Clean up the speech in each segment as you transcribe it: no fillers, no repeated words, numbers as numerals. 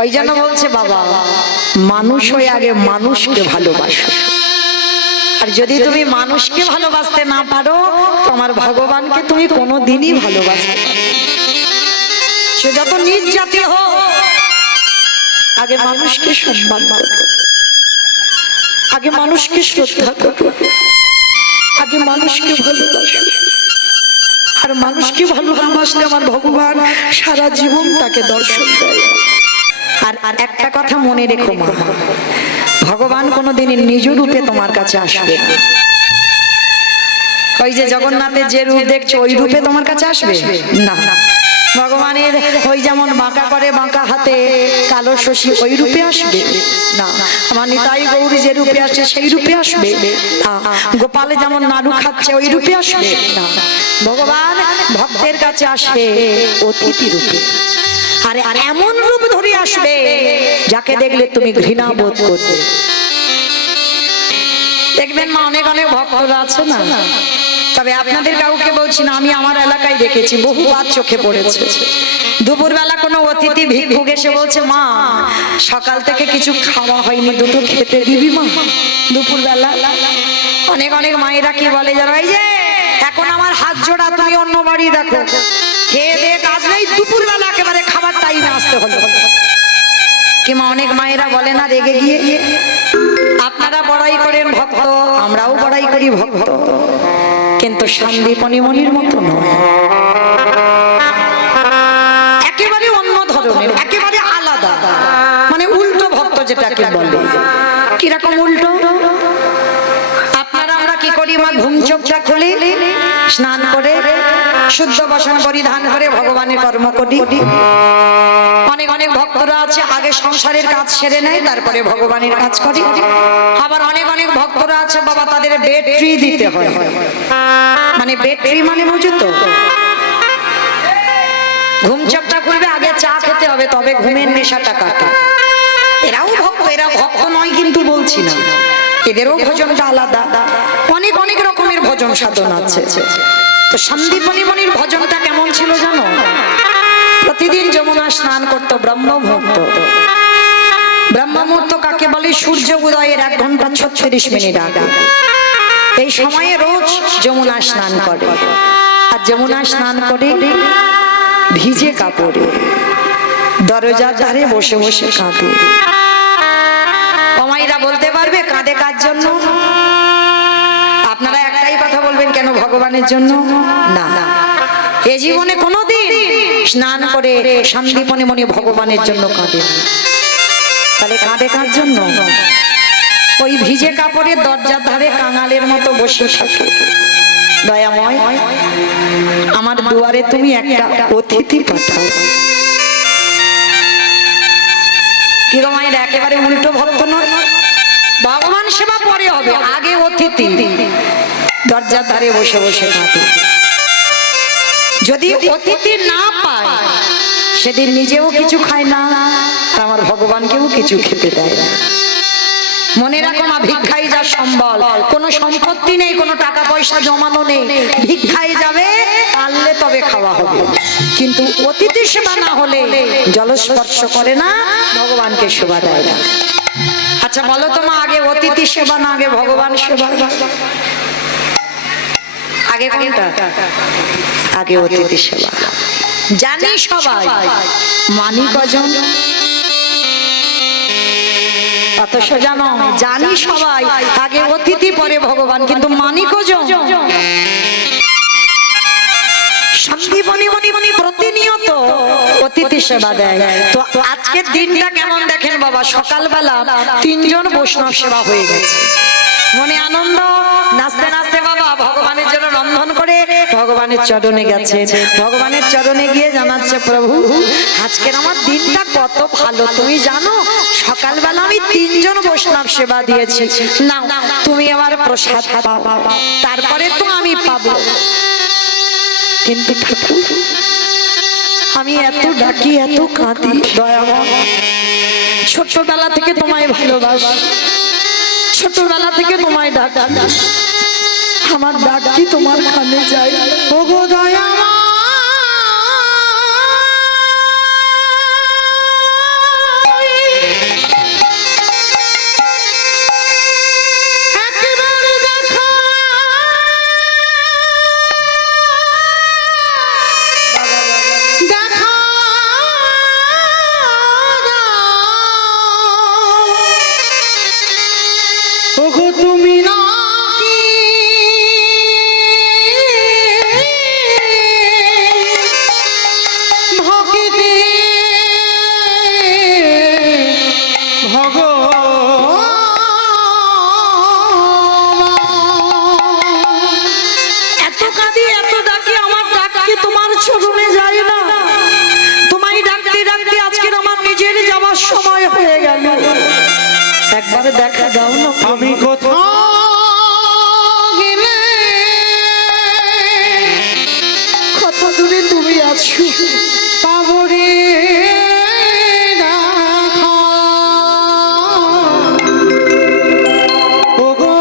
ওই জন্য বলছে বাবা, মানুষ হয়ে আগে মানুষকে ভালোবাসো। আর যদি তুমি মানুষকে ভালোবাসতে না পারো, তোমার ভগবানকে তুমি কোনোদিনই ভালোবাসতে পারো। সে যত নিজ জাতি হোক, আগে মানুষকে সম্মান করো, আগে মানুষকে শ্রদ্ধা করো, আগে মানুষকে ভালোবাসো। আর মানুষকে ভালোবাসলে আমার ভগবান সারা জীবন তাকে দর্শন দেয়। আর একটা কথা মনে রেখো মা, ভগবান কোনোদিন নিজ রূপে তোমার কাছে আসবে না। ওই যে জগন্নাথের যে রূপ দেখছো, ওই রূপে তোমার কাছে আসবে না। ভগবানের ওই যেমন বাঁকা করে বাঁকা হাতে কালো শশী, ওই রূপে আসবে না। আমার নিতাই গৌরী যে রূপে আসছে সেই রূপে আসবে না। গোপালে যেমন নাড়ু খাচ্ছে ওই রূপে আসবে না। ভগবান ভক্তের কাছে আসে অতিথি রূপে। আর এমন রূপ ধরে আসবে যাকে দেখলে তুমি ঘৃণা বোধ করবে। দেখবেন মা, অনেক অনেক ভক্তরা আছে না, তবে আপনাদের কাউকে বলছি না, আমি আমার এলাকায় দেখেছি, বহুবার চোখে পড়েছে। দুপুরবেলা কোনো অতিথি ভিক্ষুক এসে বলছে, মা সকাল থেকে কিছু খাওয়া হয়নি, দুটো খেতে দিবি মা দুপুরবেলা। অনেক অনেক মায়েরা কি বলে জানো, এই যে এখন আমার হাত জোড়া, তুমি অন্য বাড়ি দেখো, খেয়ে দিয়ে কাজ নেই, দুপুরবেলা একেবারে খাবার টাইমে আসতে হলো। কিংবা অনেক মায়েরা বলে না রেগে গিয়ে, আপনারা বড়াই করেন ভক্ত, আমরাও বড়াই করি ভক্ত, কিন্তু সন্দীপনী মনির মতো নয়, একেবারে অন্য ধরনের, একেবারে আলাদা, মানে উল্টো ভক্ত যেটাকে বলে। কিরকম উল্টো? আপনারা আমরা কি করি মা, ঘুম চোখটা খুলে স্নান করে শুদ্ধ বসন পরিধান করে ভগবানের কর্ম করি। অনেক অনেক ভক্তরা আছে আগে সংসারের কাজ সেরে নেয়, তারপরে ভগবানের কাজ করে। আবার অনেক অনেক ভক্তরা আছে বাবা, তাদের বেড ট্রি দিতে হয়। মানে বেড ট্রি মানে বুঝো তো, ঘুম চোখটা খুলবে আগে চা খেতে হবে, তবে ঘুমের নেশাটা কাটে। এরাও ভক্ত, এরা ভক্ত নয় কিন্তু বলছি না, এদেরও ভজনটা আলাদা। অনেক অনেক রকমের ভজন সাধন আছে। তো সন্দীপনী মনির ভজনটা কেমন ছিল জানো? প্রতিদিন যমুনা স্নান করতো ব্রহ্ম মুহূর্ত। ব্রহ্ম মুহূর্ত কাকে বলে? সূর্য উদয়ের 1 ঘন্টা 36 মিনিট আগে। এই সময়ে রোজ যমুনা স্নান করে। আর যমুনা স্নান করে ভিজে কাপড়ে দরজার ধারে বসে বসে কাঁদে। মায়েরা বলতে পারবে কাঁদে কার জন্য? আপনারা একটাই কথা বলবেন, কেন ভগবানের জন্য না। এ জীবনে কোনোদিন স্নান করে সন্দীপনী মনি ভগবানের জন্য কাঁদে না। তাহলে কাঁদে কার জন্য? ওই ভিজে কাপড়ে দরজার ধারে কাঙালের মতো বসে থাকে। দয়াময়, আমার দুয়ারে তুমি একটা অতিথি পাঠাও। কিরকম মায়ের একেবারে উল্টো ভক্ত নয়, ভগবান সেবা পরে হবে, আগে অতিথি দরজার ধারে বসে বসে কাঁদে। যদি অতিথি না পায় সেদিন নিজেও কিছু খায় না, আর আমার ভগবানকেও কিছু খেতে দেয় না। মনে রাখো মা, ভিক্ষাই যা সম্বল। কোনো সম্পত্তি নেই, কোনো টাকা পয়সা জমানো নেই, ভিক্ষাই যাবে, আনলে তবে খাওয়া হবে। কিন্তু অতিথি সেবা না হলে জলস্পর্শ করে না, ভগবানকে সেবা দেয় না। আচ্ছা বলো তো মা, আগে অতিথি সেবা না আগে ভগবান সেবা? আগে কোনটা? আগে অতিথি সেবা। জানি সবাই, মানি কজন? অথচ জানো, জানি সবাই আগে অতিথি পরে ভগবান, কিন্তু মানি কজন? সন্দীপনী মনি প্রতিনিয়ত অতিথি সেবা দেয়। তো আজকের দিনটা কেমন দেখেন বাবা, সকালবেলা 3 জন বৈষ্ণব সেবা হয়ে গেছে। মনে আনন্দ, নাচতে নাচতে বাবা ভগবানের জন্য রন্ধন করে ভগবানের চরণে গেছে। ভগবানের চরণে গিয়ে জানাচ্ছে, প্রভু আজকের আমার দিনটা কত ভালো, তুমি জানো সকালবেলা আমি 3 জন বৈষ্ণব সেবা দিয়েছি, না তুমি আমার প্রসাদ পাও, তারপরে তো আমি পাবো। কিন্তু ঠাকুর আমি এত ডাকি এত কাঁদি, দয়াময় ছোটবেলা থেকে তোমায় ভালোবাসি, ছোটবেলা থেকে তোমায় ডাকা, আমার ডাক কি তোমার কানে যায়? ওগো দয়াময় সময় হয়ে গেল, একবার দেখা দাও না। আমি কোথাও গেলে কত দূরে তুমি আছো, পাবো রে দেখা। ওগো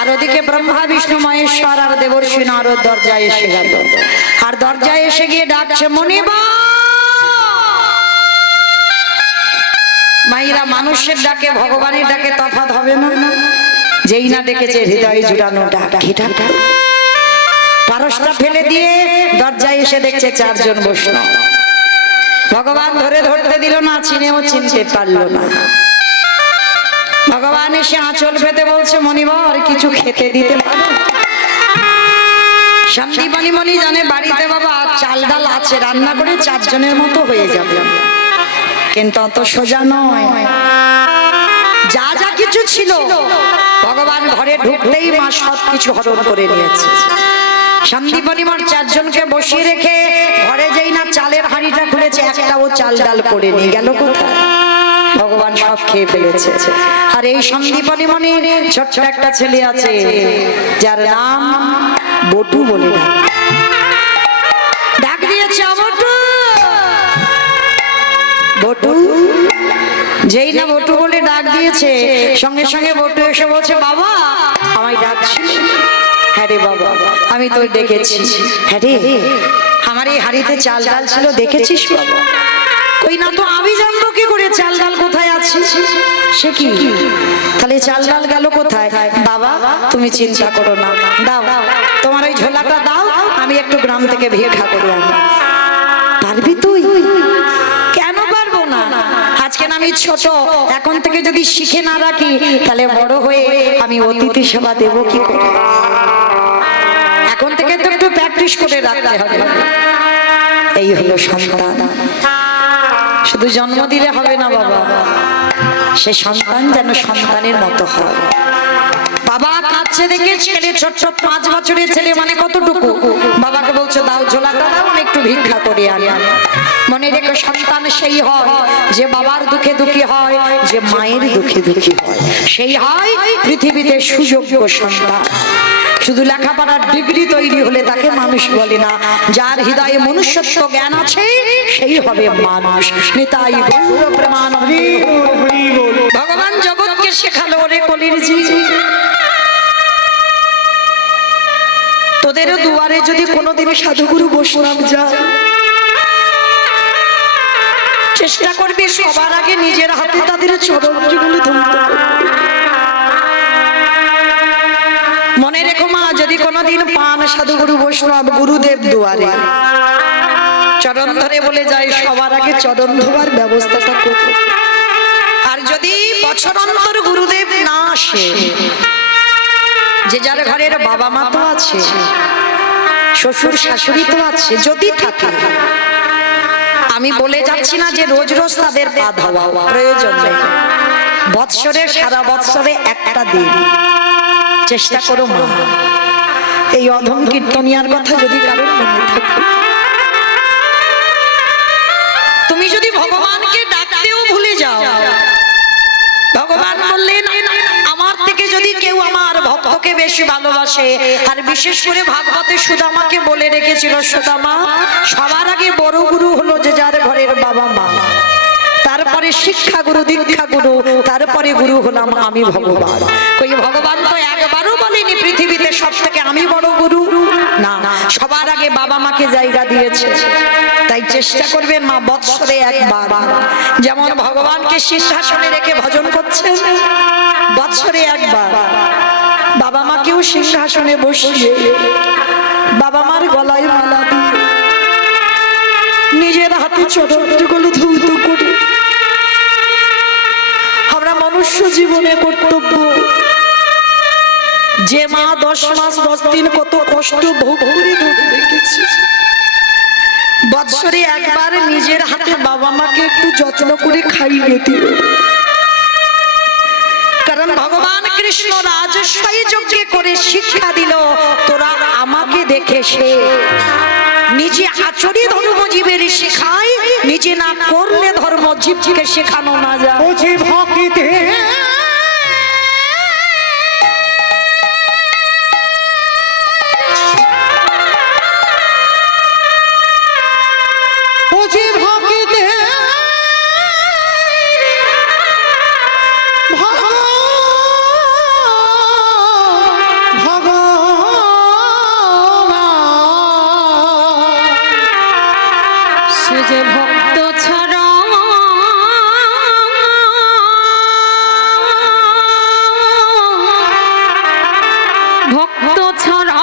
আর ওদিকে ব্রহ্মা বিষ্ণু মহেশ্বর আর দেবর্ষি নারদ দরজায় এসে গেল, আর দরজায় এসে গিয়ে ডাকছে মনিবা। মাইরা মানুষের ডাকে ভগবানের ডাকে তফাৎ হবে না, যেই না ডেকেছে হৃদয়ে জুড়ানো ডাক। পারসটা ফেলে দিয়ে দরজায় এসে দেখছে চারজন বৈষ্ণব। ভগবান ধরতে দিল না, চিনেও চিনতে পারলো না। ভগবান এসে আঁচল পেতে বলছে মনিবর কিছু খেতে দিতে পারো? সন্দীপনী মনি জানে বাড়িতে বাবা চাল ডাল আছে, রান্না করে চারজনের মতো হয়ে যাবে, কিন্তু অত সোজা নয়। যা যা কিছু ছিল ভগবান ঘরে ঢুকতেই মা সব কিছু হরণ করে নিয়েছে। সন্দীপনী মার চারজনকে বসিয়ে রেখে ঘরে যেই না চালের হাঁড়িটা খুলেছে, একটাও চাল ডাল করে নিয়ে গেল কোথায়? ভগবান সব খেয়ে ফেলেছে। আর এই সন্দীপনী মনির ছোট্ট একটা ছেলে আছে যার নাম বটু বলে ডাক দিয়েছে বটু বটু। যেই না বটু বলে ডাক দিয়েছে, সঙ্গে সঙ্গে বটু এসে বলছে বাবা আমায় ডাকছিস? হ্যাঁ রে বাবা আমি তোর ডেকেছি। হ্যাঁ রে আমার এই হাড়িতে চাল ডাল ছিল দেখেছিস বাবা? ওই না তো আমি জানবো কি করে চাল ডাল কোথায় আছে? সে কি তাহলে চাল ডাল গেল কোথায়? বাবা তুমি চিন্তা করো না, দাও তোমার ওই ঝোলাটা দাও, আমি একটু গ্রাম থেকে ভিক্ষা করে আনি। পারবি তুই? কেন পারবো না? আজকে আমি ছোট, এখন থেকে যদি শিখে না রাখি তাহলে বড় হয়ে আমি অতিথি সেবা দেবো কি করে? এখন থেকে তো একটু প্র্যাকটিস করে রাখতে হবে। এই হলো সন্তান। শুধু জন্ম দিলে হবে না বাবা, সে সন্তান যেন সন্তানের মতো হয়। বাবা কাঁদছে দেখে ছেলে, ছোট্ট 5 বছরের ছেলে, মানে কতটুকু, বাবাকে বলছে দাও ঝোলাটা দাও, আমি একটু ভিক্ষা করে আনি। মনে রেখো সন্তান সেই হয় যে বাবার দুঃখে দুঃখী হয়, যে মায়ের দুঃখে দুঃখী হয়, সেই হয় পৃথিবীতে সুযোগ্য সন্তান। শুধু লেখাপড়ার ডিগ্রি তৈরি হলে তাকে মানুষ বলে না, যার হৃদয়ে মনুষ্যত্ব জ্ঞান আছে সেই হবে মানুষ। নিতাই গৌর প্রেমানন্দে। শেখালো রে কলির জি, তোদেরও দুয়ারে যদি কোনোদিন সাধুগুরু বৈষ্ণব যায়, চেষ্টা করবি সবার আগে নিজের হাতে তাদের চরণগুলো ধরতে। মনে রেখো মা, যদি কোনোদিন পান সাধুগুরু বৈষ্ণব গুরুদেব দুয়ারে, চরণ ধরে বলে যায় সবার আগে চরণ ধোয়ার ব্যবস্থাটা করো। আর যদি বছর অন্তর গুরুদেব না আসে, যে যার ঘরের বাবা মা তো আছে, শ্বশুর শাশুড়ি তো আছে, যদি থাকে, আমি বলে যাচ্ছি না যে রোজ রোজ তাদের পা ধোয়া প্রয়োজন নেই, বৎসরে সারা বৎসরে একটা দিন চেষ্টা করো মা, এই অধম কীর্তনিয়ার কথা যদি কারোর মনে থাকে, তুমি যদি ভগবানকে ডাকতেও ভুলে যাও, ভগবান বললেন আমার থেকে যদি কেউ আমার ভক্তকে বেশি ভালোবাসে, আর বিশেষ করে ভাগবতে সুদামাকে বলে রেখেছিল, সুদামা সবার আগে বড় গুরু হলো যে যার ঘরের বাবা মা, তারপরে শিক্ষা গুরু দীক্ষা গুরু, তারপরে গুরু হলাম আমি ভগবান। কই ভগবান তো একবারও বলেনি পৃথিবীতে সব থেকে আমি বড় গুরু, না, সবার আগে বাবা মাকে জায়গা দিয়েছে। তাই চেষ্টা করবেন মা, বৎসরে একবার, যেমন ভগবানকে সিংহাসনে রেখে ভজন করছেন, বৎসরে একবার বাবা মাকেও সিংহাসনে বসিয়ে বাবা মার গলায় মালা দিয়ে নিজের হাতে চরণগুলো ধৌত করে আমরা মনুষ্য জীবনে কর্তব্য, যে মা 10 মাস 10 দিন কত কষ্ট ভোগ করে ধরে রেখেছে, বৎসরে একবার নিজের হাতে বাবা মাকে একটু যত্ন করে খাইয়ে দিও। কারণ ভগবান কৃষ্ণ রাজস্বায়ী যজ্ঞে করে শিক্ষা দিল, তোরা আমাকে দেখে সে নিজে আচরি ধর্ম জীবের শেখায়, নিজে না করলে ধর্ম জীবকে শেখানো না যায়। বুঝি ভক্তিতে বুঝি ভক্তিতে সে যে ভক্ত ছাড়া ভক্ত ছাড়া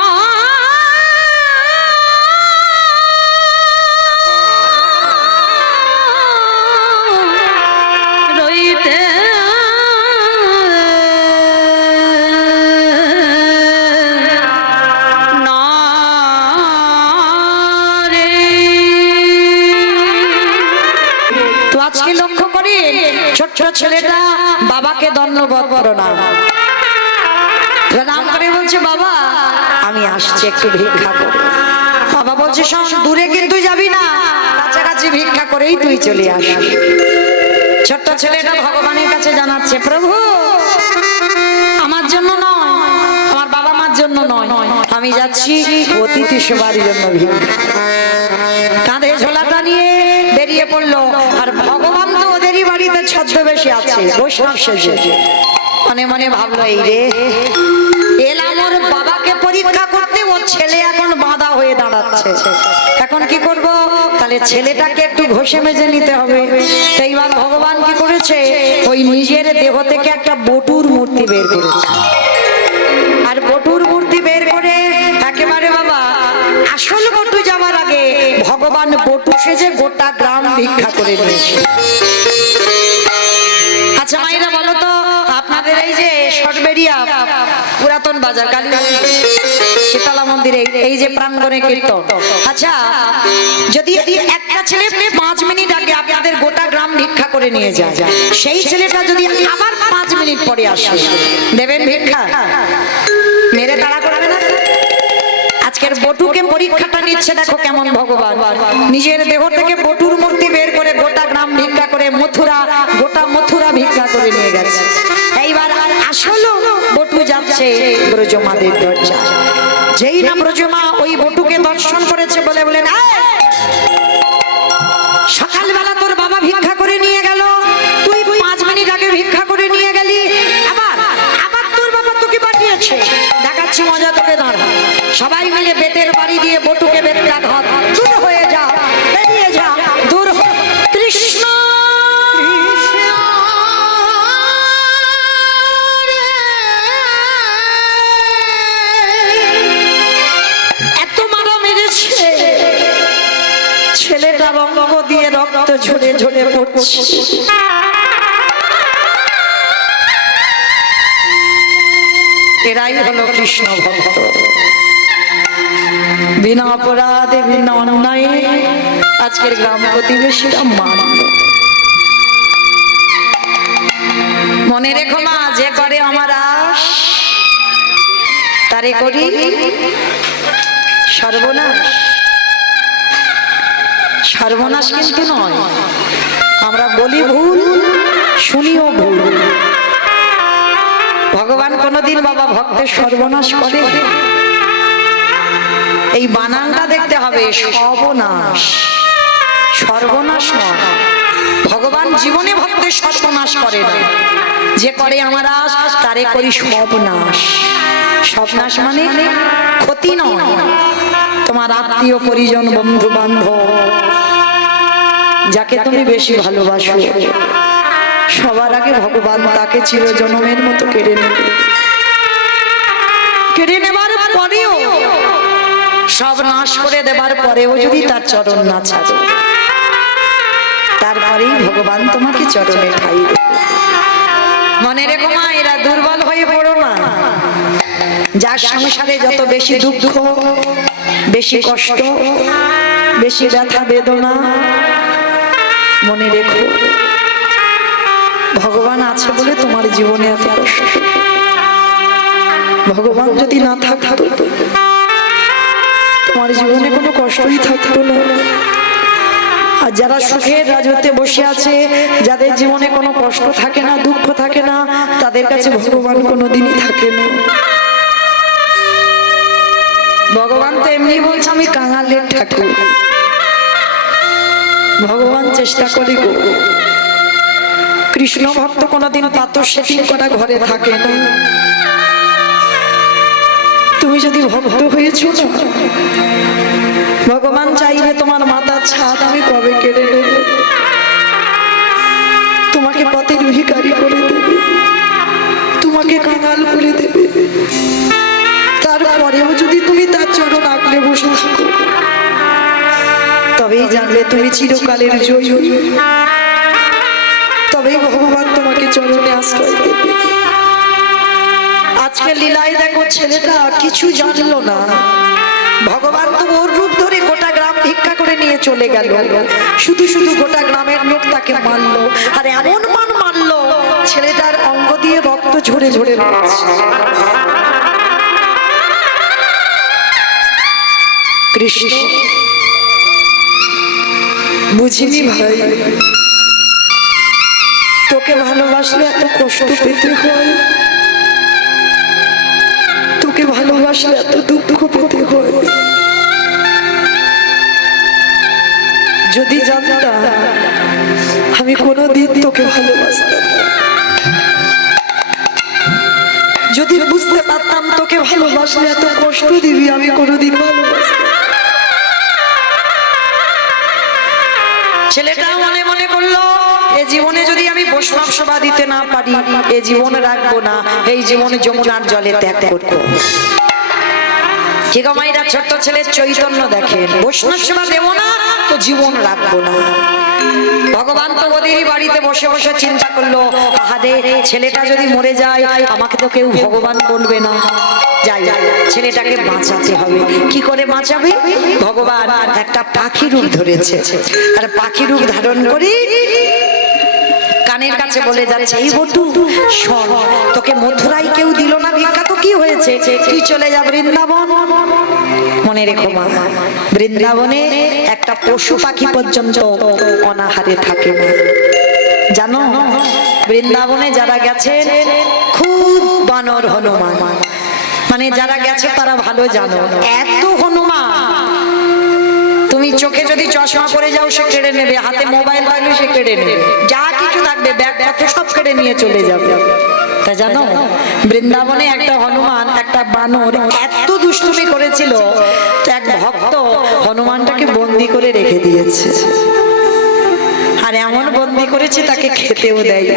রইতে না রে। তো আজকে লক্ষ্য করি ছোট্ট ছেলেটা বাবাকে ধন্যবাদ প্রণাম প্রণাম করে বলছে, বাবা আমি আসছি একটু ভিক্ষা করে। বাবা বলছে, শোন, দূরে কিন্তু যাবি না, কাছাকাছি ভিক্ষা করেই তুই চলে আসবি। ছোট্ট ছেলেটা ভগবানের কাছে জানাচ্ছে, প্রভু আমার জন্য নয়, আমার বাবা মার জন্য নয়, আমি যাচ্ছি অতিথি সেবার জন্য ভিক্ষা। কাঁধে ঝোলাটা নিয়ে বেরিয়ে পড়লো, আর ভগবান তো ওদেরই বাড়িতে ছদ্মবেশে আছে, বৈষ্ণব সেজে। মনে মনে ভাবলো, এই রে এলাম ওর বাবাকে পরীক্ষা করতে, ওর ছেলে এখন বাঁধা হয়ে দাঁড়াচ্ছে, এখন কি করব? তাহলে ছেলেটাকে একটু ঘষে মেজে নিতে হবে। তো এইবার ভগবান কি করেছে, ওই নিজের দেহ থেকে একটা বটুর মূর্তি বের করেছে, আর বটুর মূর্তি বের করে একেবারে বাবা আসল বটু যাওয়ার আগে ভগবান বটু সেজে গোটা গ্রাম ভিক্ষা করে নিয়েছে। আচ্ছা মায়েরা বলো তো, আপনাদের এই যে সরবেরিয়া পুরাতন বাজার কালী শীতলা মন্দিরে এই যে প্রাঙ্গণে কীর্তন, আচ্ছা যদি একটা ছেলে 5 মিনিট আগে আপনাদের গোটা গ্রাম ভিক্ষা করে নিয়ে যায়, সেই ছেলেটা যদি আবার 5 মিনিট পরে আসে, দেবেন ভিক্ষা? মেরে তাড়া করবে না? আজকের বটুকে পরীক্ষাটা নিচ্ছে, দেখো কেমন ভগবান নিজের দেহ থেকে বটুর মূর্তি বের করে গোটা গ্রাম ভিক্ষা করে গোটা মথুরা ভিক্ষা করে নিয়ে গেছে। এইবার আসলে বটু যাচ্ছে ব্রজমাদের দরজা, যেই না ব্রজমা ওই বটুকে দর্শন করেছে, বলে বলেন, সকালবেলা তোর বাবা ভিক্ষা করে নিয়ে গেল, তুই 5 মিনিট আগে ভিক্ষা করে নিয়ে গেলি, সবাই মিলে বেতের বাড়ি দিয়ে বটুকে বেত্রাঘাত দূর হয়ে যা, বেরিয়ে যা, দূর হ। কৃষ্ণ এত মারা মেরেছে, ছেলেটা রঙ্গ দিয়ে রক্ত ঝরে ঝরে পড়ছে। এরাই হলো কৃষ্ণ ভক্ত। বিনা অপরাধে বিনা অন্যায় আজকের গ্রাম প্রতিবেশীরা মানল। মনে রেখো মা, যে করে আমার আশ তারে করি সর্বনাশ। সর্বনাশ কিন্তু নয়, আমরা বলি ভুল, শুনিও ভুল। ভগবান কোনদিন বাবা ভক্তের সর্বনাশ করে? এই বানানটা দেখতে হবে, সর্বনাশ, সর্বনাশ নয়। ভগবান জীবনে ভক্তের সর্বনাশ করে না। যে করে আমার আশ তারে করি সর্বনাশ। সর্বনাশ মানে ক্ষতি নয়। তোমার আত্মীয় পরিজন বন্ধু বান্ধব যাকে তুমি বেশি ভালোবাসো, সবার আগে ভগবান তাকে চিরজনমের মতো কেড়ে নেবে। কেড়ে নেবার পরেও, সব নাশ করে দেবার পরেও যদি তার চরণ না ছাড়ো, তারপরেই ভগবান তোমাকে চরণে ঠাই দেবে। মনে রেখো মা, এরা দুর্বল হয়ে পড়ো না। যার সংসারে যত বেশি দুঃখ, বেশি কষ্ট, বেশি ব্যথা বেদনা, মনে রেখো ভগবান আছে বলে তোমার জীবনে এত কষ্ট। ভগবান যদি না থাকতো তোমার জীবনে কোনো কষ্টই থাকতো না। আর যারা সুখের রাজত্বে বসে আছে, যাদের জীবনে কোনো কষ্ট থাকে না, দুঃখ থাকে না, তাদের কাছে ভগবান কোনোদিনই থাকে না। ভগবান তো এমনি বলছে আমি কাঙালের ঠাকুর। ভগবান চেষ্টা করে গো। কৃষ্ণ ভক্ত কোনোদিন পাথর সেটিং করা ঘরে থাকে না। তুমি যদি ভক্ত হয়েছো না, ভগবান চাইলে তোমার মাথার ছাদ আমি কবে কেড়ে নেব, তোমাকে পথের ভিখারি করে দেবে, তোমাকে কাঙাল করে দেবে। তারপরেও যদি তুমি তার চরণ আঁকড়ে বসে থাকো, তবেই জানলে তুমি চিরকালের জয়ী। তবেই ভগবান তোমাকে চরণে আশ্রয় দেবে। আজকে লীলায় দেখো, ছেলেটা কিছু জানলো না, ভগবান তো ওর রূপ ধরে গোটা গ্রাম ভিক্ষা করে নিয়ে চলে গেল। শুধু শুধু গোটা গ্রামের লোক তাকে মারলো, আর এমন মারলো ছেলেটার অঙ্গ দিয়ে রক্ত ঝরে ঝরে পড়ছে। কৃষ্ণ বুঝিনি ভাই, তোকে ভালোবাসলে এত কষ্ট পেতে হয়, তোকে ভালোবাসলে এত দুঃখ পেতে হয়। যদি জানতাম আমি কোনোদিন তোকে ভালোবাসতাম না, যদি বুঝতে পারতাম তোকে ভালোবাসলে এত কষ্ট দিবি, আমি কোনোদিন ভালোবাসতাম। ছেলেটা মনে মনে করলো, এ জীবনে যদি আমি বৈষ্ণব সেবা দিতে না পারি, এ জীবন রাখবো না, এই জীবনে যমুনার জলে ত্যাগ করবো। ঠিক মাইরা ছোট্ট ছেলের চৈতন্য দেখেন, বৈষ্ণব সেবা দেবো না তো জীবন রাখবো না। ভগবান তো ওদেরই বাড়িতে বসে বসে চিন্তা করলো, আহারে ছেলেটা যদি মরে যায় আমাকে তো কেউ ভগবান বলবে না, যাই ছেলেটাকে বাঁচাতে হবে। কি করে বাঁচাবে? ভগবান একটা পাখি রূপ ধরেছে, আর পাখি রূপ ধারণ করি কানের কাছে বলে যাচ্ছে, এই বটু শোন, তোকে মথুরায় কেউ দিল না ভিক্ষা, তো কি হয়েছে, তুই চলে যা বৃন্দাবন। মনে রেখো মা, বৃন্দাবনে একটা পশু পাখি পর্যন্ত অনাহারে থাকে না। জানো বৃন্দাবনে যারা গেছে খুব বানর হনুমান, মানে যারা গেছে তারা ভালো জানো, এত হনুমান তুমি চোখে যদি চশমা পরে যাও সে কেড়ে নেবে, হাতে মোবাইল থাকলে সে কেড়ে নেবে, যা কিছু থাকবে ব্যাগ সব কেড়ে নিয়ে চলে যাবে। তা জানো বৃন্দাবনে একটা হনুমান একটা বানর এত দুষ্টুমি করেছিল, তো এক ভক্ত হনুমানটাকে বন্দি করে রেখে দিয়েছে, আর এমন বন্দি করেছে তাকে খেতেও দেয়।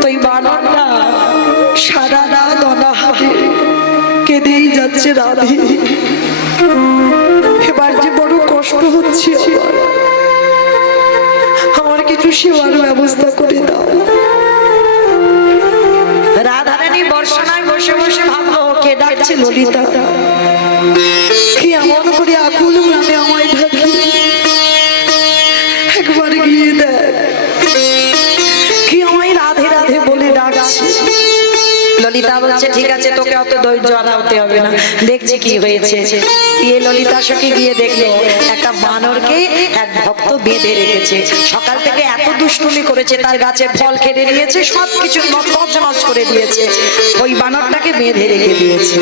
তো এই বানরটা সারা রাত অনাহারে কেঁদেই যাচ্ছে, রাধে এবার যে বড় কষ্ট হচ্ছে, আমার কিছু সেবার ব্যবস্থা করে দাও। রাধারানী বর্ষানায় বসে বসে ভাবলো কে ডাকছে, ললিতা। কি এমন করে আকুল প্রাণে আমায় ডাকি, একবার গিয়ে দেখ কি আমায় রাধে রাধে বলে ডাকছে। ললিতা বলছে ঠিক আছে, তোকে অত ধৈর্য হারাতে হবে না, দেখছি কি হয়েছে। গিয়ে ললিতা সখী গিয়ে দেখলো একটা বানরকে এক ভক্ত বেঁধে রেখেছে, সকাল থেকে এত দুষ্টুমি করেছে, তার গাছে ফল কেড়ে নিয়েছে, সবকিছু তছনছ করে দিয়েছে, ওই বানরটাকে বেঁধে রেখে দিয়েছে।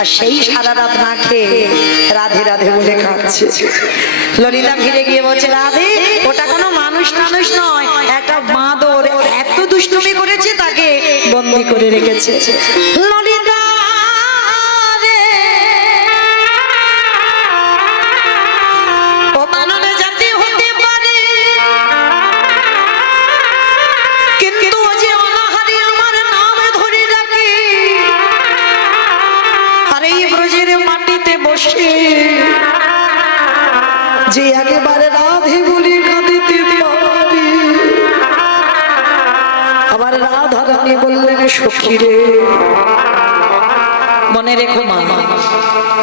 আর সেই সারা রাত না খেয়ে রাধে রাধে বলে কাঁদছে। ললিতা ফিরে গিয়ে বলছে রাধে, ওটা কোনো মানুষ টানুষ নয়, একটা বাঁদর এত দুষ্টুমি করেছে, তাকে বন্দি করে রেখেছে। ললিতা রে, ও বানরে জাতি হতে পারে, কিন্তু ও যে অনাহারি আমার নাম ধরে ডাকে, আর এই ব্রজের মাটিতে বসে যে একেবারে রাধে বলে কাঁদিতে পারে। আবার রাধা রানী বললেন সখী রে, মনে রেখো মা,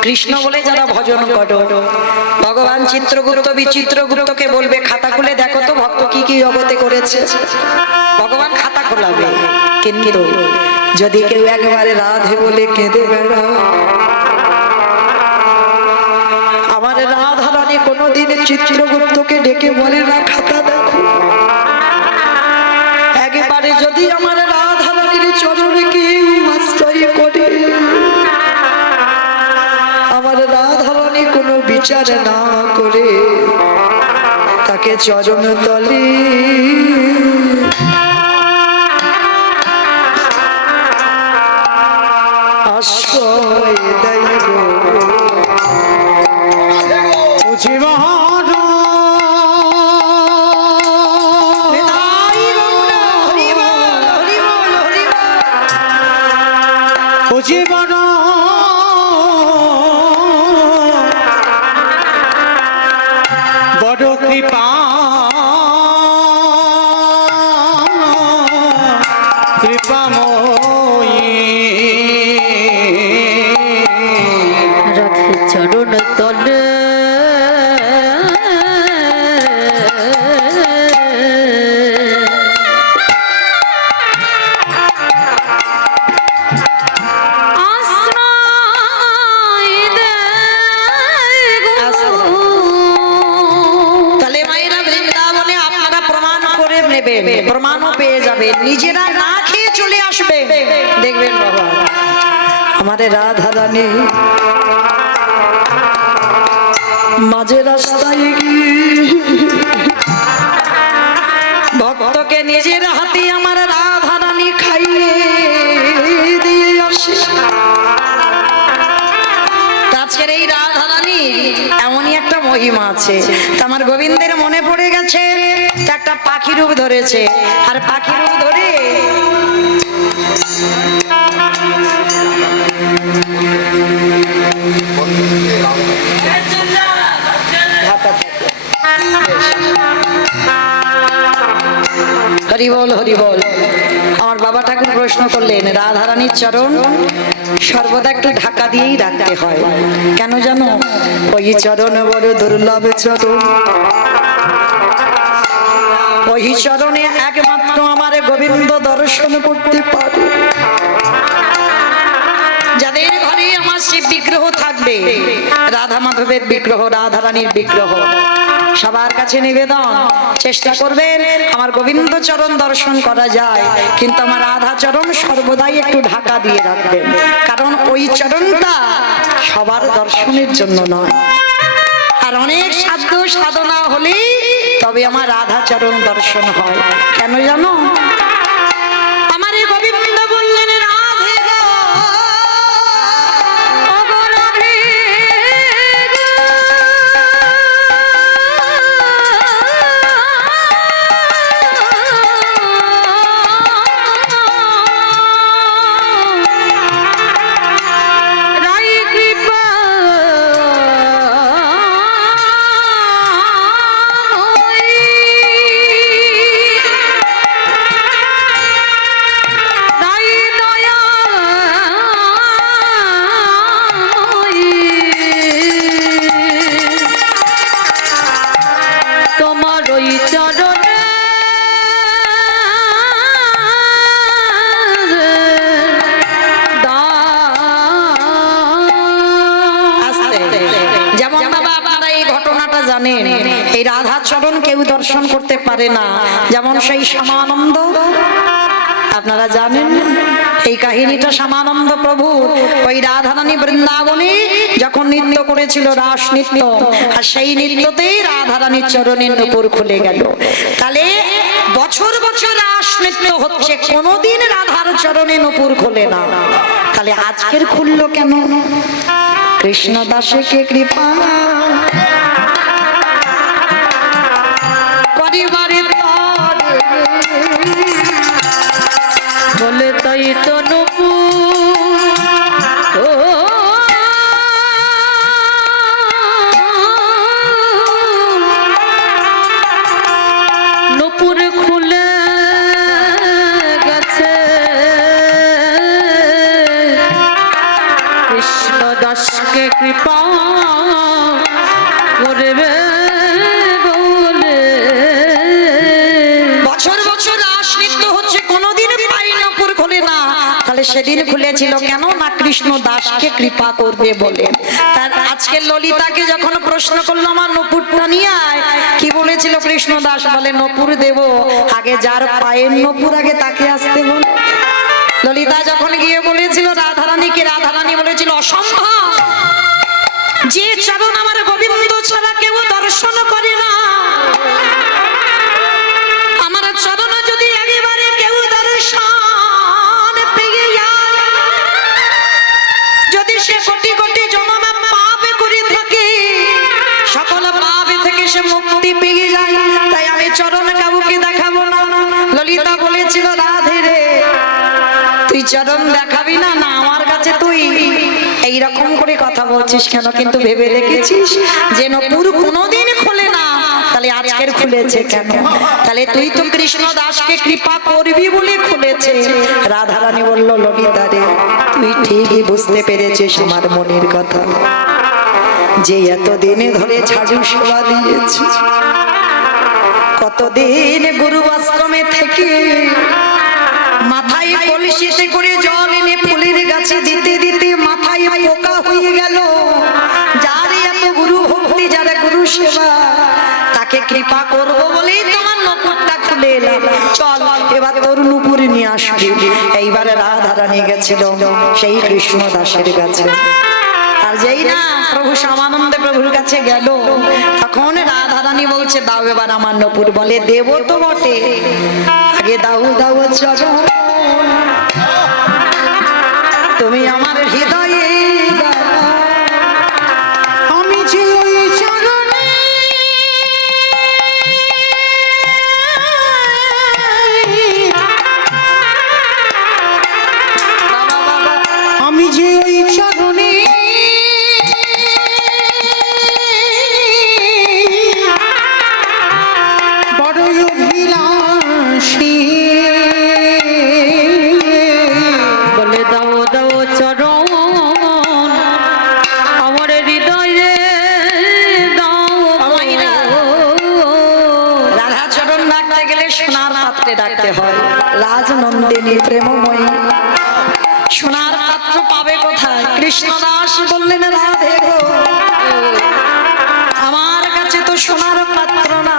কৃষ্ণ বলে যারা ভজন করো, ভগবান চিত্রগুপ্ত বিচিত্রগুপ্তকে বলবে খাতা খুলে দেখো তো ভক্ত কি কি জগতে করেছে, ভগবান খাতা খোলাবে। কিন্তু যদি কেউ একবারে রাধে বলে কেঁদে বেড়া, আমার রাধা রানী কোনোদিন চিত্রগুপ্তকে ডেকে বলে না খাতা দেখো, একেবারে যদি আমার রাধা রানীর চরণে কেউ আশ্রয় করে, আমার রাধা রানী কোনো বিচার না করে তাকে চরণ তলে আশ্রয় দেয় গো। জীবন ও জীবন বড় কৃপা কৃপাময়ী, রাধে চরণ তলে আশ্রয় দে গো। তাহলে মায়েরা বৃন্দাবনে আপনারা প্রমাণ করে নেবেন, প্রমাণও পেয়ে যাবেন, নিজেরা না খেয়ে চলে আসবে, দেখবেন বাবা আমাদের রাধা রানী মাঝে রাস্তায় গিয়ে ভক্তকে নিজের হাতে আমার রাধা রানী খাইয়ে দিয়ে আসে। আজকের এই রাধা রানী এমনই একটা মহিমা আছে, তা আমার গোবিন্দের মনে পড়ে গেছে একটা পাখি রূপ ধরেছে, আর পাখি রূপ ধরে হরি বল হরি বল। আমার বাবা ঠাকুর প্রশ্ন করলেন রাধা রানীর চরণ সর্বদা একটু ঢাকা দিয়েই রাখতে হয়, কেন জানো? ওই চরণ বড় দুর্লভ চরণ, ওই চরণে একমাত্র আমার গোবিন্দ দর্শন করতে পারে। যাদের ঘরে আমার শিব বিগ্রহ থাকবে, রাধা মাধবের বিগ্রহ, রাধা রানীর বিগ্রহ, সবার কাছে নিবেদন চেষ্টা করবেন আমার গোবিন্দ চরণ দর্শন করা যায়, কিন্তু আমার রাধা চরণ সর্বদাই একটু ঢাকা দিয়ে রাখবেন, কারণ ওই চরণটা সবার দর্শনের জন্য নয়, আর অনেক সাধ্য সাধনা হলেই তবে আমার রাধা চরণ দর্শন হয়। কেন জানো? কেউ দর্শন করতে পারে না, যেমন সেই শ্যামানন্দ। আপনারা জানেন এই কাহিনীটা, শ্যামানন্দ প্রভু ওই রাধারানী বৃন্দাবনে যখন নৃত্য করেছিল, রাস নৃত্য, আর সেই নৃত্যতেই রাধারানীর চরণের নূপুর খুলে গেল। তাহলে বছর বছর রাস নৃত্য হচ্ছে, কোনোদিন রাধার চরণে নূপুর খোলে না, তাহলে আজকের খুললো কেন? কৃষ্ণ দাসে কে কৃপা করিবারে বলে তাই তো নূপুর ও নূপুর খুলে গেছে, কৃষ্ণ দাসকে কৃপা করবে বলে। বছর বছর রাস নৃত্য হচ্ছে, কোনোদিন পাই নূপুর খোলে না, তাহলে সেদিন খুলেছিল কেন? না কৃষ্ণ দাসকে কৃপা করবে বলে। তার আজকে ললিতাকে যখন প্রশ্ন করলো আমার নূপুরটা নিয়ে আয়, কি বলেছিল কৃষ্ণ দাস? বলে নূপুর দেব, আগে যার পায়ের নূপুর আগে তাকে আসতে বল। ললিতা যখন গিয়ে বলেছিল রাধারানীকে, রাধারানী বলেছিল অসম্ভব, যে চরণ আমার গোবিন্দ ছাড়া কেউ দর্শন করে না, আমার চরণ যদি একেবারে কেউ দর্শন পেয়ে যায়, যদি সে কোটি কোটি জন্ম পাপ করে থাকে, সকল পাপ থেকে সে মুক্তি পেয়ে যায়, তাই আমি চরণ কাউকে দেখাবো না। ললিতা বলেছিল রাধে রে, তুই চরণ দেখাবি না, না আমার কাছে তুই এইরকম করে কথা বলছিস কেন? কিন্তু ভেবে দেখেছিস যে নূপুর কোনোদিন খোলে না, তাহলে আজকের খুলেছে কেন? তাহলে তুই তো কৃষ্ণ দাসকে কৃপা করবি বলে খুলেছে। রাধারানী বলল ললিতা রে, তুই ঠিকই বুঝতে পেরেছিস আমার মনের কথা, যে এতদিনে ধরে ছাজু সেবা দিয়েছি, কতদিন গুরু আশ্রমে থেকে মাথায় কলসিতে করে জল এনে ফুলের গাছে দিতে দিতে মাথায় পোকা হয়ে গেল। যার এত গুরু ভক্তি, যারা গুরু সেবা, তাকে কৃপা করব বলেই তোমার নূপুরটা খুলে এলাম। চল এবার তোর নূপুর নিয়ে আসবি। এইবারে রাধারানী গেছিল সেই কৃষ্ণ দাসের কাছে, আর যেই না প্রভু শ্যামানন্দ প্রভুর কাছে গেল, তখন রাধারানী বলছে দাও এবার আমার নূপুর। বলে দেব তো বটে, আগে দাও দাও চরণ, তুমি আমার হৃদয়ে আমি যে ওই চরণে আমি যে ওই চরণে বড়ই অভিলাষী, বলে দাও দাও চরণ আমার হৃদয়ে দাও। রাধা চরণ ডাকতে গেলে সোনার পাত্রে ডাকতে হয়, রাজনন্দিনী প্রেমময়ী। সোনার পাত্র পাবে কোথায়? কৃষ্ণ দাস বললেন রাধে গো, আমার কাছে তো সোনার পাত্র না,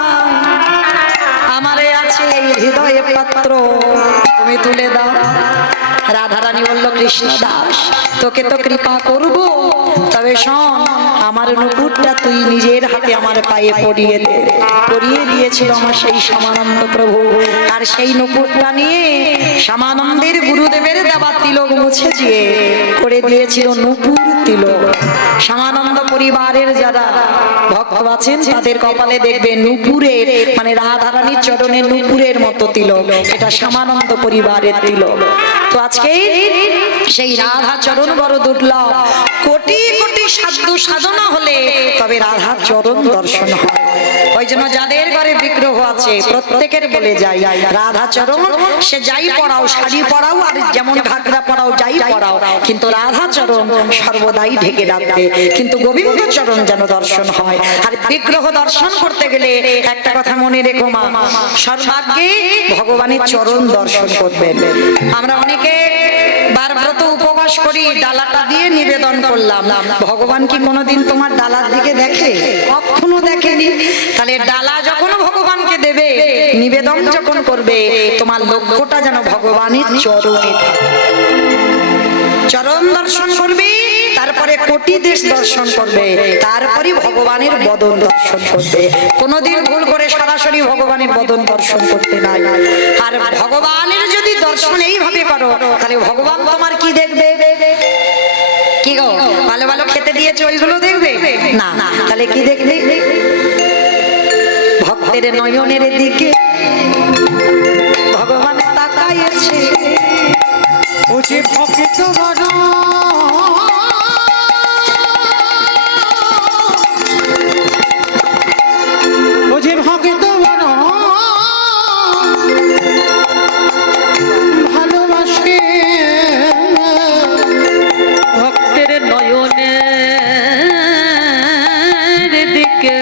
আমারে আছে এই হৃদয়ে পাত্র, তুমি তুলে দাও। রাধারানী বলল কৃষ্ণ দাস, তোকে তো কৃপা করব, তবে শোন আমার নূপুরটা তুই নিজের হাতে আমার পায়ে পরিয়ে দে। পরিয়ে দিয়েছিল আমার সেই শ্যামানন্দ প্রভু, আর সেই নূপুরটা নিয়ে শ্যামানন্দের গুরুদেবের দেওয়া তিলক মুছে দিয়ে করে দিয়েছিল নূপুর তিলক। শ্যামানন্দ পরিবারের যারা ভক্ত আছেন তাদের কপালে দেখবে নূপুরের, মানে রাধারানীর চরণে নূপুরের মতো তিলক, এটা শ্যামানন্দ পরিবারের তিলক। তো আজকে সেই রাধা চরণ বড় দুর্লভ, কোটি কোটি সাধ্য সাধনা হলে তবে রাধার চরণ দর্শন হয়। ওই জন্য যাদের ঘরে বিগ্রহ আছে প্রত্যেকের বলে যাই, রাধা চরণ সে যাই পড়াও, শাড়ি পড়াও, আর যেমন ঘাগরা পড়াও, যাই পড়াও, কিন্তু রাধা চরণ সর্বদাই ঢেকে রাখবে, কিন্তু গোবিন্দ চরণ যেন দর্শন হয়। আর বিগ্রহ দর্শন করতে গেলে একটা কথা মনে রেখো মা, সর্বাগ্যে ভগবানের চরণ দর্শন করবেন। আমরা অনেকে বারব্রত উপবাস উপবাস করি, ডালাটা দিয়ে নিবেদন করলাম, ভগবান কি কোনোদিন তোমার ডালার দিকে দেখে? কখনো দেখেনি। তাহলে ডালা যখন ভগবানকে দেবে, নিবেদন যখন করবে, তোমার লক্ষ্যটা যেন ভগবানের চরণে থাকে। চরণ দর্শন করবে, তারপরে কোটি দেশ দর্শন করবে, তারপরে ভগবানের বদন দর্শন করবে। কোনোদিন ভুল করে সরাসরি ভগবানের বদন দর্শন করতে নাই। আর ভগবানের যদি দর্শন এইভাবে করো, তাহলে ভগবান তোমার কি দেখবে? কি গো, ভালো ভালো খেতে দিয়েছে ওইগুলো দেখবে না? তাহলে কি দেখবে? ভক্তের নয়নের দিকে ভগবান তাকাইছে, ও যে ভক্ত বড়, ও যে ভক্ত বড় ভালোবাসে, ভক্তের নয়নের দিকে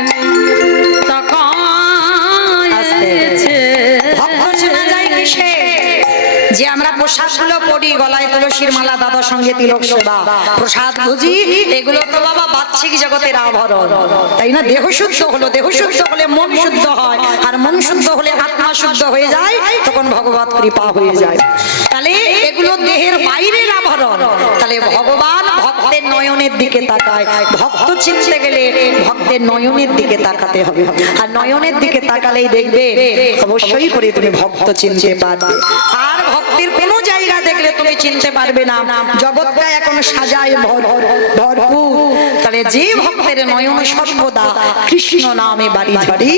তাকাইছে। ভক্ত চেনা যায় কিসে? যে আমরা প্রসাদ গুলো পড়ি, গলায় তুলসীর মালা, দাদার সঙ্গে তিলক সেবা, প্রসাদ ভুজি, এগুলো তো বাবা বাহ্যিক জগতের আভরণ, তাই না? দেহ শুদ্ধ হলো, দেহ শুদ্ধ হলে মন শুদ্ধ হয়, আর মন শুদ্ধ হলে আত্মা শুদ্ধ হয়ে যায়, তখন ভগবত কৃপা হয়ে যায়। তাহলে এগুলো দেহের বাইরের আভরণ। তাহলে ভগবান ভক্তের নয়নের দিকে তাকায়। ভক্ত চিনতে গেলে ভক্তের নয়নের দিকে তাকাতে হবে, আর নয়নের দিকে তাকালেই দেখবে অবশ্যই করে তুমি ভক্ত চিনতে পারবে। আর ভক্তির কোনো জায়গা দেখলে তুমি চিনতে পারবে না, জগৎটা এখন সাজায় ভরপুর। তাহলে যে ভক্তের নয়ন সর্বদা কৃষ্ণ নামে বাড়ি ঝাড়ি,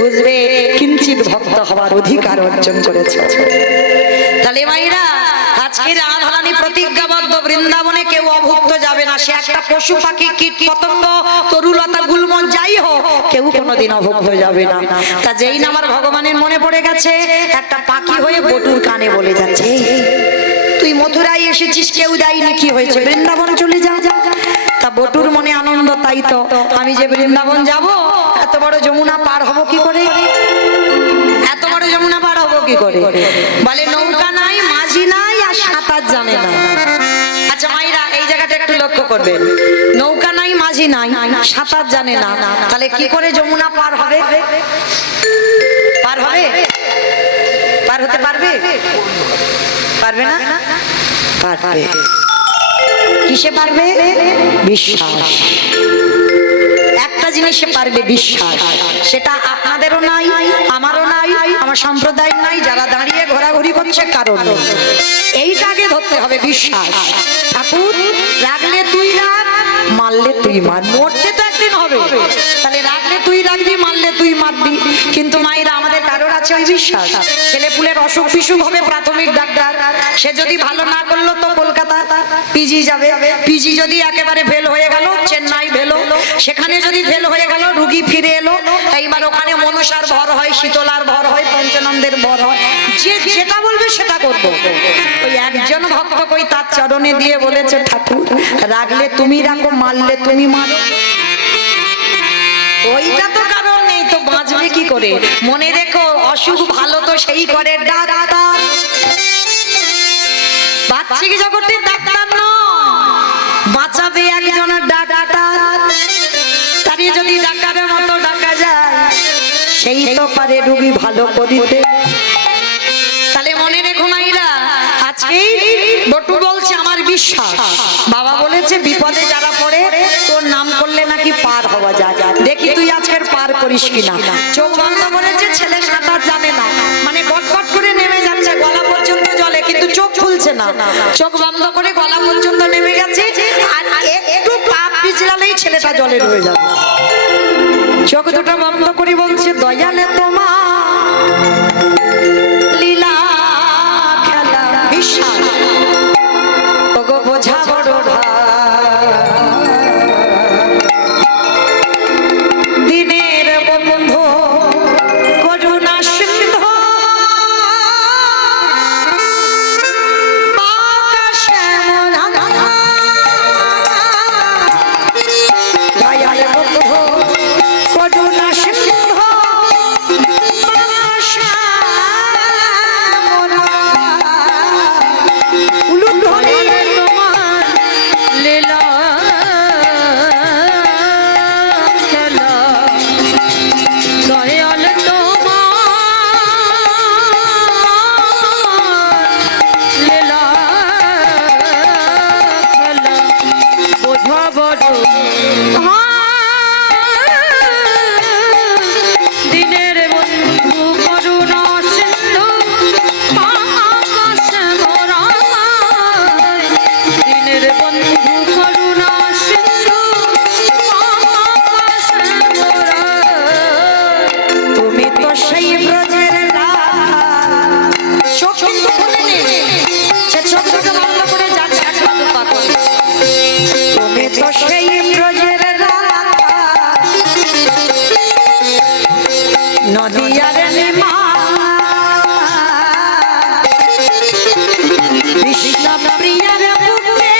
বুঝবে কিঞ্চিত ভক্ত হওয়ার অধিকার অর্জন করেছে। তাহলে মাইরা, আজকে রাধারানী প্রতিজ্ঞাবদ্ধ, বৃন্দাবনে কেউ অভুক্ত যাবে না। সে একটা পশু পাখি, কীট পতঙ্গ, তরুলতা গুলমন যাই হোক, কেউ কোনোদিন অভুক্ত যাবে না। তা যেই না আমার ভগবানের মনে পড়ে গেছে, একটা পাখি হয়ে বটুর কানে বলে যাচ্ছে, তুই মথুরায় এসেছিস, কেউ যায়নি, কি হয়েছে? বৃন্দাবন চলে যা। তা বটুর মনে আনন্দ, তাই তো আমি যে বৃন্দাবন যাব, এত বড় যমুনা পার হব কি করে? এত বড় যমুনা পার হবো কি করে? বলে নৌকা নাই, মাঝি নাই, আর সাঁতার জানে না। আচ্ছা মাইরা, এই জায়গাটা একটু লক্ষ্য করবেন, নৌকা নাই, মাঝি নাই, সাঁতার জানে না, তাহলে কি করে যমুনা পার হবে? পার হবে? পার হতে পারবে? পারবে না? পারবে। কিসে পারবে? বিশ্বাস। একটা জিনিসে পারবে, বিশ্বাস। সেটা আপনাদেরও নাই, আমারও নাই, আমার সম্প্রদায় নাই, যারা দাঁড়িয়ে ঘোরাঘুরি করছে কারণ নেই। এইটাকে ধরতে হবে, বিশ্বাস। ঠাকুর রাখলে তুই রাখ, মারলে তুই মার, মরতে তো একদিন হবে। তাহলে রাখলে তুই রাখবি, মারলে তুই মারবি। কিন্তু মায়েরা, আমাদের কারোর আছে ওই বিশ্বাস? ছেলে পুলের অসুখ বিসুখ হবে, প্রাথমিক ডাক্তার, সে যদি ভালো না করলো তো কলকাতা পিজি যাবে। পিজি যদি একেবারে ফেল হয়ে গেল, চেন্নাই ফেল, সেখানে যদি ফেল হয়ে গেল, রুগী ফিরে এলো, এইবার ওখানে মনসার ভর হয়, শীতলার ভর হয়, পঞ্চানন্দের ভর হয়, যে যেটা বলবে সেটা করবো। ওই একজন ভক্ত কই তার চরণে দিয়ে বলেছে, ঠাকুর রাখলে তুমি রাখো, মারলে তুমি মারো। ওইটা তো কারণ নেই, তো বাঁচবে কি করে? মনে রেখো, অসুখ ভালো তো সেই করে ডাক্তার, বাচ্চিক জগতের ডাক্তার নয়, বাঁচাবে একজনের ডাক্তার। তারই যদি ডাক্তারের মতো ডাকা যায়, সেই তো পারে রোগী ভালো করিতে। তাহলে মনে রেখো মাইরা, আজকে বটু বলছে আমার বিশ্বাস, বাবা বলেছে বিপদে যারা পড়ে তোর নাম করলে নাকি পার হওয়া যায়। দেখি তুই আজকের পার করিস কিনা। চোখ বন্ধ করেছে, ছেলে সাঁতার জানে না, মানে গটগট করে নেমে যাচ্ছে, গলা পর্যন্ত জলে, কিন্তু চোখ খুলছে না। চোখ বন্ধ করে গলা পর্যন্ত নেমে গেছে, আর একটু পা পিছলালেই ছেলেটা জলে ডুবে যাবে। চোখ দুটো বন্ধ করে বলছে, দয়ালে তোমার লীলা খেলা, বিশ্বাস ওগো বোঝা বড় দিনের বন্ধু, করুণা সিন্ধু, আকাশে মোরা, দয়াল বন্ধু, করুণা সিন্ধু, আকাশে সেই ব্রজের রাধা নদিয়ার নিমা কৃষ্ণ প্রিয়ার বুকে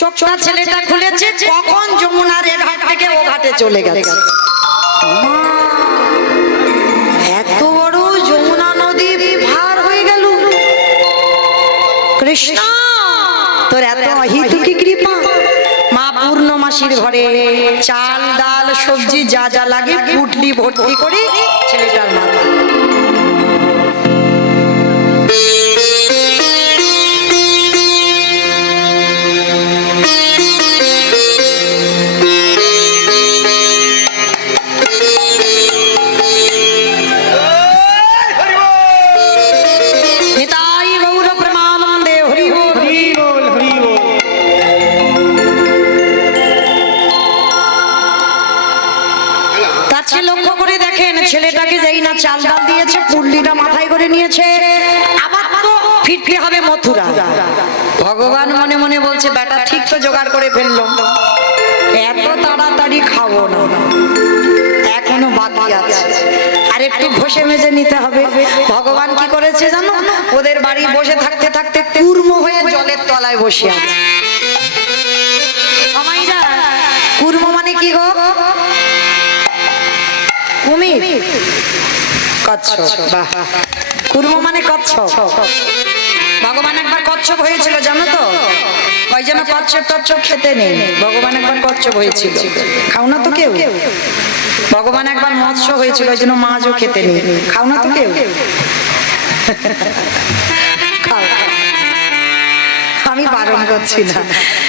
চোখটা ছেলেটা খুলেছে কখন যমুনার এ ঘাট থেকে ও ঘাটে চলে গেছে। এত বড় যমুনা নদী ভার হয়ে গেল। কৃষ্ণ তোর এত অহিতুকি কৃপা। মা পূর্ণমাসীর ঘরে চাল ডাল সবজি যা যা লাগে পুটলি ভর্তি করে ছেলেটার মাথা ছেলেটাকে যেই না চাল ডাল দিয়েছে পুল্লিটা মাথায় করে নিয়েছে। আবার তো ফিরতে হবে মথুরা। ভগবান মনে মনে বলছে বেটা ঠিক তো জোগাড় করে ফেললো, এত তাড়াতাড়ি খাবো না, এখনো বাকি আছে, আর একটু ঘষে মেজে নিতে হবে। ভগবান কি করেছে জানো? ওদের বাড়ি বসে থাকতে থাকতে কুর্ম হয়ে জলের তলায় বসে আছে। কুর্ম মানে কি গো? কুমির, কচ্ছপ। বাহ, কুর্ম মানে কচ্ছপ। ভগবান একবার কচ্ছপ হয়েছিল জানো তো? ওই জন্য কচ্ছপ টচ্ছপ খেতে নেই। ভগবান একবার কচ্ছপ হয়েছিল, খাও না তো কেউ। ভগবান একবার মৎস্য হয়েছিল, ওই জন্য মাছও খেতে নেই, খাও না তো কেউ। খাও, আমি বারণ করছি না,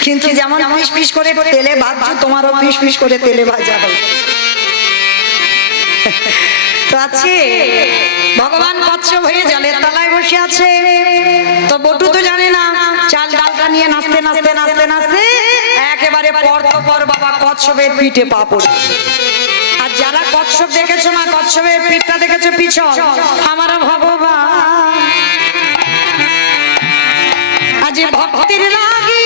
কিন্তু যেমন পিস পিস করে তেলে ভাজছো তোমারও পিস পিস করে তেলে ভাজা হবে। তো আছে ভগবান কচ্ছপ হয়ে জলের তলায় বসে আছে। তো বটু তো জানে না, চাল ডালটা নিয়ে নাচতে নাচতে নাচতে নাচতে একেবারে পর তো পর বাবা কচ্ছপের পিঠে পা পড়ে। আর যারা কচ্ছপ দেখেছো না, কচ্ছপের পিঠটা দেখেছো পিছন, আমার ভগবান আজ ভক্তির লাগি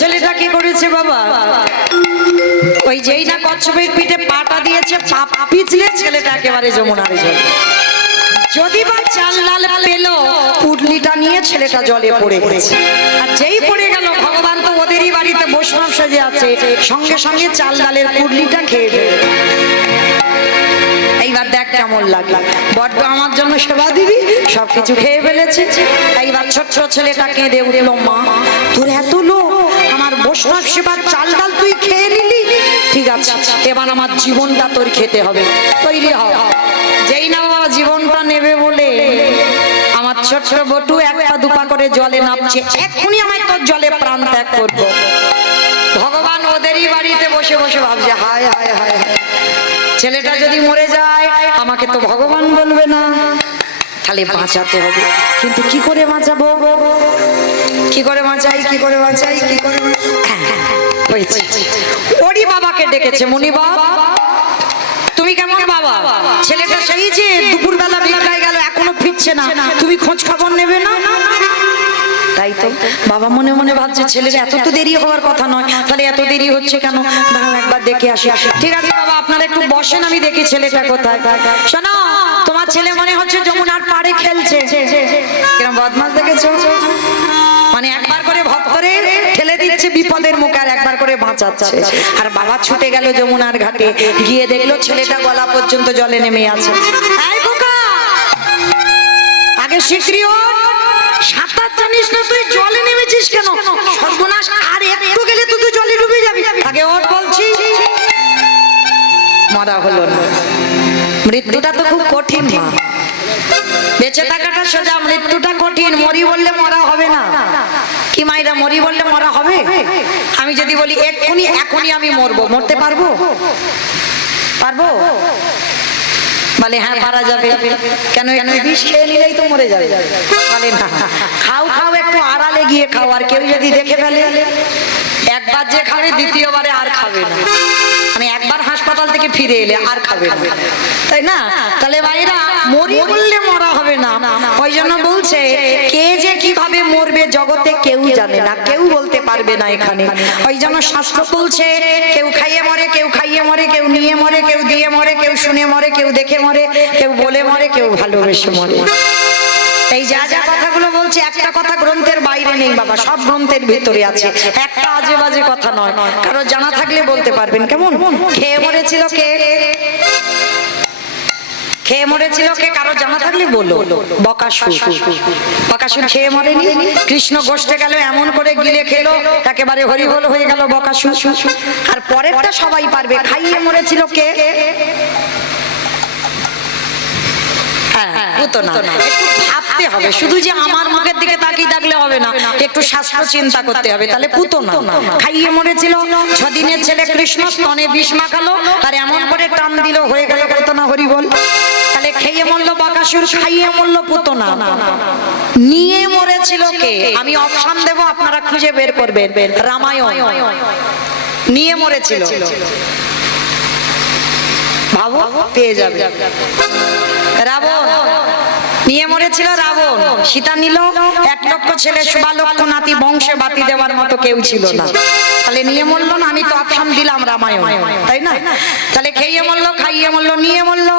ছেলেটা কি করেছে বাবা? ওই যেই না কচ্ছপের পিঠে পাটা দিয়েছে, পা পিছলে ছেলেটা একেবারে যমুনার জলে যদি বা চাল ডাল পেল, পুটলিটা নিয়ে ছেলেটা জলে পড়ে গেছে। আর যেই পড়ে গেল, ভগবান তো ওদেরই বাড়িতে বৈষ্ণব সেজে আছে, সঙ্গে সঙ্গে চাল ডালের পুটলিটা খেয়ে ফেলে। এইবার দেখ কেমন লাগলো, বড্ড আমার জন্য সেবা দিবি, সবকিছু খেয়ে ফেলেছে। এইবার ছোট্ট ছেলেটা কেঁদে উঠল, মা তোর এত লোক, আমার বৈষ্ণব সেবার চাল ডাল তুই খেয়ে নিলি, ঠিক আছে এবার আমার জীবনটা তোর খেতে হবে, তৈরি হ। যেই না বাবা জীবনটা নেবে বলে আমার ছোট্ট বটু এক পা দুপা করে জলে নামছে, এক্ষুনি আমি তোর জলে প্রাণ ত্যাগ করবো। ভগবান ওদেরই বাড়িতে বসে বসে ভাবছে, হায় হায় হায় হায়, ছেলেটা যদি মরে যায় আমাকে তো ভগবান বলবে না, তাহলে বাঁচাতে হবে। কিন্তু কি করে বাঁচাবো, কি করে বাঁচাই, কি করে বাঁচাই, কি করে হয়েছে। ওরই বাবাকে ডেকেছে, মুনি বাবা তুমি কেমন বাবা? ছেলেটা সেই যে দুপুর বেলা ভিক্ষায় গেল, এখনো ফিরছে না, তুমি খোঁজ খবর নেবে না? তাই তো বাবা মনে মনে ভাবছে, ছেলের এত তো দেরি হওয়ার কথা নয়, তাহলে এত দেরি হচ্ছে কেন, দাঁড়াও একবার দেখে আসি। ঠিক আছে বাবা আপনারা একটু বসেন, আমি দেখি ছেলেটা কোথায়। শোনো, তোমার ছেলে মনে হচ্ছে যমুনার পাড়ে খেলছে। কিরম বদমাস দেখেছো, মানে একবার করে ভক্তরে ঠেলে দিচ্ছে বিপদের মুখে, আর একবার করে বাঁচাচ্ছে। আর বাবা ছুটে গেল যমুনার ঘাটে, গিয়ে দেখলো ছেলেটা গলা পর্যন্ত জলে নেমে আছে। এই বোকা, আগে শিগগিরই ওঠ, সাঁতার জানিস না তুই, জলে নেমেছিস কেন? সর্বনাশ, আর একটু গেলে তুই জলে ডুবে যাবি, আগে ওঠ বলছি। মরা হলো না, মৃত্যুটা তো খুব কঠিন মা, বেঁচে থাকাটা সোজা, মৃত্যুটা কঠিন। মরি বললে মরা হবে না, কি মাইরা মরি বললে মরা হবে? আমি যদি বলি এক্ষুনি এখনই আমি মরবো, মরতে পারবো? পারবো? বলে হ্যাঁ পারা যাবে। কেন? বিষ খেয়ে নিলেই তো মরে যাবে। বলে না, খাও খাও, একটু আড়ালে গিয়ে খাও, আর কেউ যদি দেখে ফেলে, একবার যে খাবে দ্বিতীয়বারে আর খাবে না, মানে একবার হাসপাতাল থেকে ফিরে এলে আর খাবে না, তাই না? তাহলে ভাইরা মরি বললে মরা হবে না, ওই জন্য বলছে কে যে কিভাবে মরবে জগতে কেউ জানে না, কেউ বলতে পারবে না এখানে। ওই জন্য শাস্ত্র বলছে কেউ খাইয়ে মরে, কেউ খাইয়ে মরে, কেউ নিয়ে মরে, কেউ দিয়ে মরে, কেউ শুনে মরে, কেউ দেখে মরে, কেউ বলে মরে, কেউ ভালোবেসে মরে। এই যা যা কথাগুলো বলছি, একটা কথা গ্রন্থের বাইরে নেই বাবা, সব গ্রন্থের ভিতরে আছে, একটা আজে বাজে কথা নয়। কারো জানা থাকলে বলতে পারবেন। কেমন? খেয়ে মরেছিল কে? খেয়ে মরেছিল কে? কারো জানা থাকলে বলো। বকাসুর। বকাসুর খেয়ে মরেনি, কৃষ্ণ গোষ্ঠে গেল, এমন করে গিলে খেলো একেবারে হরিবোল হয়ে গেল বকাসুর। আর পরেরটা সবাই পারবে, খাইয়ে মরেছিল কে? ভাবতে হবে, শুধু যে আমার মুখের দিকে তাকিয়ে থাকলে হবে না, একটু শাস্ত্র চিন্তা করতে হবে। তাহলে পুতনা খাইয়ে মরেছিল, 6 দিনের ছেলে কৃষ্ণ স্তনে বিষ মাখালো, আর এমন করে টান দিল হয়ে গেল পুতনা, হরি বল। তাহলে খেয়ে মরলো বকাসুর, খাইয়ে মরলো পুতনা। নিয়ে মরেছিল কে? আমি অপশন দেব, আপনারা খুঁজে বের করবেন। রামায়ণ। নিয়ে মরেছিল, ভাবো পেয়ে যাবে। রাবণ নিয়ে মরেছিল, রাবণ। সীতা নিল, 1 লক্ষ ছেলে, 16 লক্ষ নাতি, বংশে বাতি দেওয়ার মতো কেউ ছিল না, তাহলে নিয়ে মরলো না? আমি তো অপশন দিলাম রামায়ণ, তাই না? তাহলে খেয়ে মরলো, খাইয়ে মরলো, নিয়ে মরলো,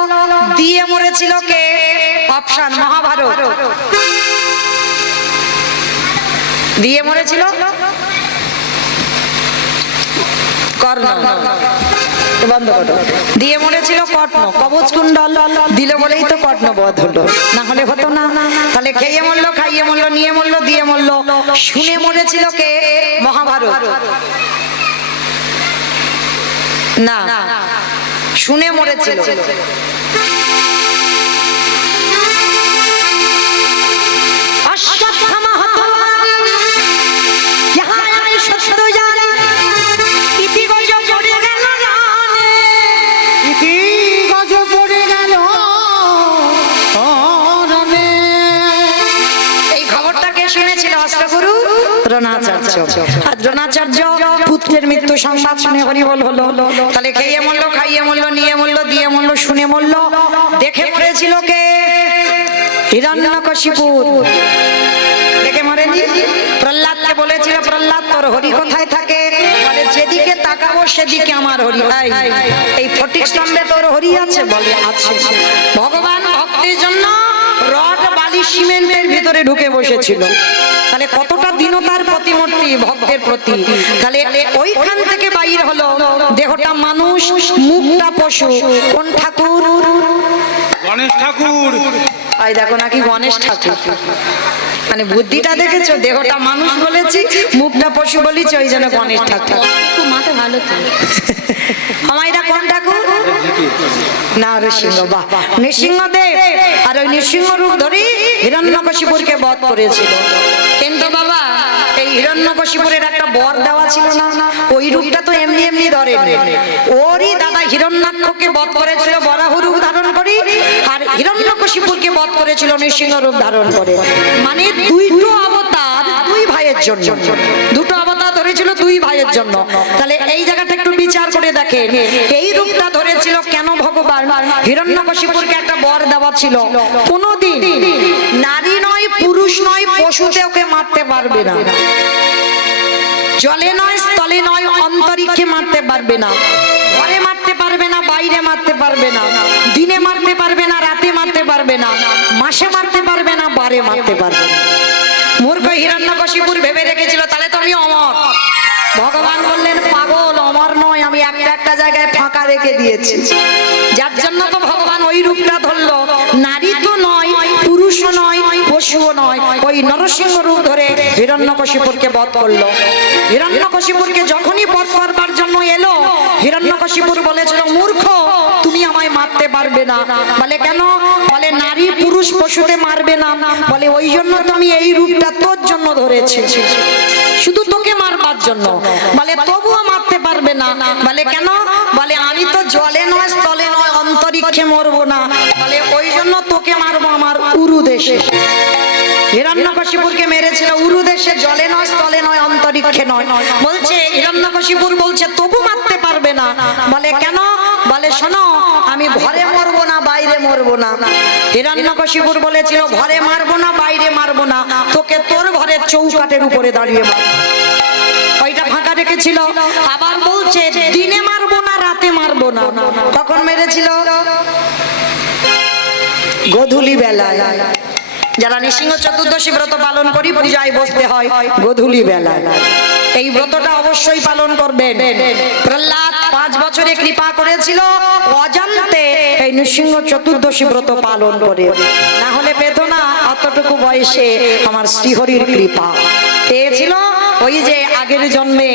দিয়ে মরেছিল কে? অপশন মহাভারত। দিয়ে মরেছিল কর্ণ। বন্ধ করো। দিয়ে মরেছিল কর্ণ, কবচ কুণ্ডল দিল বলেই তো কর্ণ বধ হলো, না হলে হতো না। তাহলে খেয়ে মরলো, খাইয়ে মরলো, নিয়ে মরলো, দিয়ে মরলো। শুনে মরেছিল কে? মহাভারত। না, শুনে মরেছিল অশ্বত্থামা হতো। সত্য জানি ইতি গজ পড়ে গেল, ইতি গজ পড়ে গেল রণে। এই খবরটাকে শুনেছিল অষ্টগুরু দ্রোণাচার্য। আর দ্রোণাচার্য পুত্রের মৃত্যু সংবাদ শুনে হরিবোল হলো। তাহলে খেয়ে মরলো, খাইয়ে মরলো, নিয়ে মরলো, দিয়ে মরলো, শুনে মরলো। দেখে মরেছিল কে? হিরণ্যকশিপু। দেখে মরেনি? প্রহ্লাদকে বলেছিল, প্রহ্লাদ তোর হরি কোথায় থাকে? বলে যেদিকে তাকাবো সেদিকে আমার হরি। এই ফটিক স্তম্ভে তোর হরি আছে? বলে আছে। ভগবান ভক্তির জন্য সিমেন্টের ভিতরে ঢুকে বসেছিল। তাহলে কতটা দীনতার প্রতিমূর্তি ভক্তের প্রতি। তাহলে ওইখান থেকে বাইর হলো, দেহটা মানুষ, মুখটা পশু। কোন ঠাকুর? গণেশ ঠাকুর। এই দেখো নাকি গণেশ ঠাকুর। মানে বুদ্ধিটা দেখেছো, দেহটা মানুষ বলেছি, মুখটা পশু বলেছি, ওই জন্য গণেশ ঠাকুর। একটু মাথা ভালো তো। আমার এটা কোন ঠাকুর? না, নৃসিংহ। বাহ, নৃসিংহদেব। আর ওই নৃসিংহ রূপ ধরে হিরণ্যকশিপুরকে বধ করেছিল। কিন্তু বাবা, এই হিরণ্যকশিপুরের একটা বর দেওয়া ছিল না, ওই রূপটা তো এমনি এমনি ধরে। ওরই দাদা হিরণ্যাক্ষকে বধ করেছিল বরাহ রূপ ধারণ করে, আর হিরণ্যকশিপুরকে বধ করেছিল নৃসিংহ রূপ ধারণ করে। মানে দুইটো অবতার দুই ভাইয়ের জন্য, দুটো অবতার ধরেছিল দুই ভাইয়ের জন্য। তাহলে এই জায়গাটা একটু বিচার করে দেখেন, এই রূপটা ধরেছিল কেন ভগবান? হিরণ্যকশিপুরকে একটা বর দেওয়া ছিল, কোনোদিন নারী নয়, পুরুষ নয়, পশুতে ওকে মারতে পারবে না। জলে নয়, স্থলে নয়, অন্তরিক্ষে মারতে পারবে না। ঘরে মারতে পারবে না, বাইরে মারতে পারবে না, দিনে মারতে পারবে না, রাতে মারতে পারবে না, মাসে মারতে পারবে না, বারে মারতে পারবে না। মূর্খ হিরণ্যকশিপুর ভেবে রেখেছিল তাহলে তো আমি অমর। ভগবান বললেন, পাগল, অমর নয়, আমি একটা একটা জায়গায় ফাঁকা রেখে দিয়েছি। যার জন্য তো ভগবান ওই রূপটা ধরলো। নারী তো নয়, পুরুষও নয়, পশুও নয়, ওই নরসিংহ রূপ ধরে হিরণ্যকশিপুরকে বধ করলো। হিরণ্যকশিপুরকে যখনই বধ করবার জন্য এলো, হিরণ্যকশিপুর বলেছিল, মূর্খ, তুমি আমায় মারতে পারবে না। বলে কেন? বলে নারী পুরুষ পশুতে মারবে না। বলে ওই জন্য তো আমি এই রূপটা তোর জন্য ধরেছি, শুধু তোকে মারবার জন্য। বলে তবুও মারতে পারবে না। বলে কেন? বলে আমি তো জলে নয়, স্থলে নয়, অন্তরিক্ষে মরবো না। বলে ওই জন্য তোকে মারবো আমার উরু দেশে। হিরণ্যকশিপুরকে মেরেছিল উরু দেশে, জলে নয়, স্থলে নয়, অন্তরিক্ষে নয়। বলছে হিরণ্যকশিপুর বলছে তবু মারতে পারবে না। বলে কেন? বলে শোনো, আমি ঘরে মরবো না, বাইরে মরবো না। হিরণ্যকশিপুর বলেছিল, ঘরে মারবো না, বাইরে মারবো না, তোকে তোর ঘরের চৌকাঠের উপরে দাঁড়িয়ে মারবো। ওইটা ফাঁকা রেখেছিল। আবার বলছে দিনে মারবো না, রাতে মারবো না। কখন মেরেছিল? গোধূলি বেলায়। যারা নৃসিংহ চতুর্দশী ব্রত পালন করি, পূজায় বসতে হয় গোধূলি বেলায়। এই ব্রতটা অবশ্যই পালন করবেন। প্রহ্লাদ 5 বছরে কৃপা করেছিল অজান্তে এই নৃসিংহ চতুর্দশী ব্রত পালন করে, না হলে পেত না। অতটুকু বয়সে আমার শ্রীহরির কৃপা পেয়েছিল। ওই যে আগের জন্মে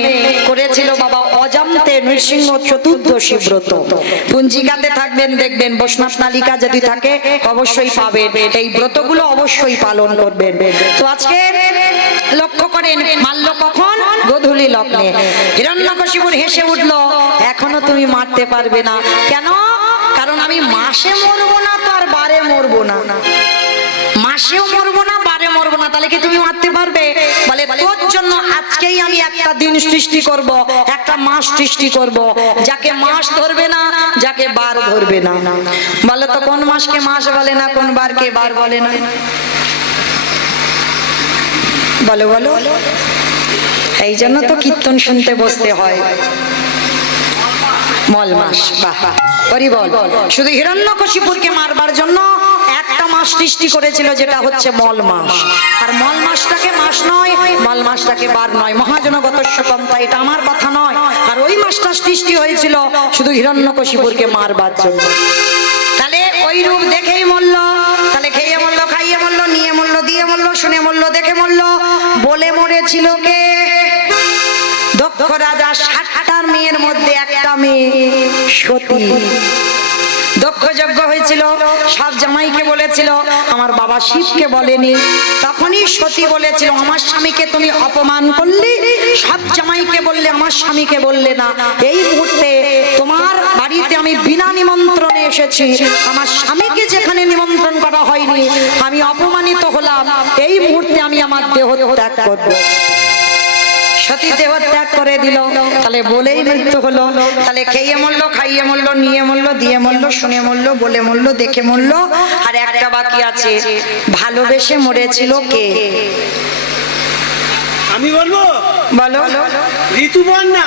করেছিল বাবা অজান্তে নৃসিংহ চতুর্দশী ব্রত। পঞ্জিকাতে থাকবেন, দেখবেন বৈষ্ণব তালিকা যদি থাকে অবশ্যই পাবেন। এই ব্রতগুলো অবশ্যই পালন করবেন। তো আজকে লক্ষ্য করেন, মারল কখন? গোধূলি লগ্নে। হিরণ্যকশিপুর হেসে উঠলো, এখনো তুমি মারতে পারবে না। কেন? কারণ আমি মাসে মরবো না, তো আর বারে মরবো না। মাসেও মরবো না, বারে মরবো না, তাহলে কি তুমি মারতে পারবে? বলে তোর জন্য আজকেই আমি একটা দিন সৃষ্টি করব, একটা মাস সৃষ্টি করব, যাকে মাস ধরবে না, যাকে বার ধরবে না। বলে তো কোন মাসকে মাস বলে না, কোন বারকে বার বলে না? বলো বলো। এই জন্য তো কীর্তন শুনতে বসতে হয়। মল মাস। বাহ, হরি বল। শুধু হিরণ্যকশিপুরকে মারবার জন্য একটা মাস সৃষ্টি করেছিল, যেটা হচ্ছে মল মাস। আর মল মাসটাকে মাস নয়, মল মাসটাকে বার নয়। মহাজনগতস্য পন্থা, এটা আমার কথা নয়। আর ওই মাসটা সৃষ্টি হয়েছিল শুধু হিরণ্যকশিপুরকে মারবার জন্য। তাহলে ওই রূপ দেখেই মরল। তাহলে খেয়ে মরল, খাইয়ে মরল, নিয়ে মরল, দিয়ে মরল, শুনে মরল, দেখে মরল। বলে মরেছিল কে? দক্ষ রাজা 60টার মেয়ের মধ্যে একটা মেয়ে সতী। দক্ষ যজ্ঞ হয়েছিল, সব জামাইকে বলেছিল, আমার বাবা শিবকে বলেনি। তখনই সতী বলেছিল, আমার স্বামীকে তুমি অপমান করলে, সব জামাইকে বললে, আমার স্বামীকে বললে না। এই মুহূর্তে তোমার বাড়িতে আমি বিনা নিমন্ত্রণে এসেছি, আমার স্বামীকে যেখানে নিমন্ত্রণ করা হয়নি, আমি অপমানিত হলাম। এই মুহূর্তে আমি আমার দেহ ত্যাগ করব। সতী দেহ ত্যাগ করে দিল। তাহলে বলেই মৃত্যু হলো। তাহলে খেয়ে মরলো, খাইয়ে মরলো, নিয়ে মরলো, দিয়ে মরলো, শুনে মরলো, বলে মরলো, দেখে মরলো। আর একটা বাকি আছে, ভালোবেসে মরেছিল কে? আমি বলবো? বলো। ঋতুপর্ণা।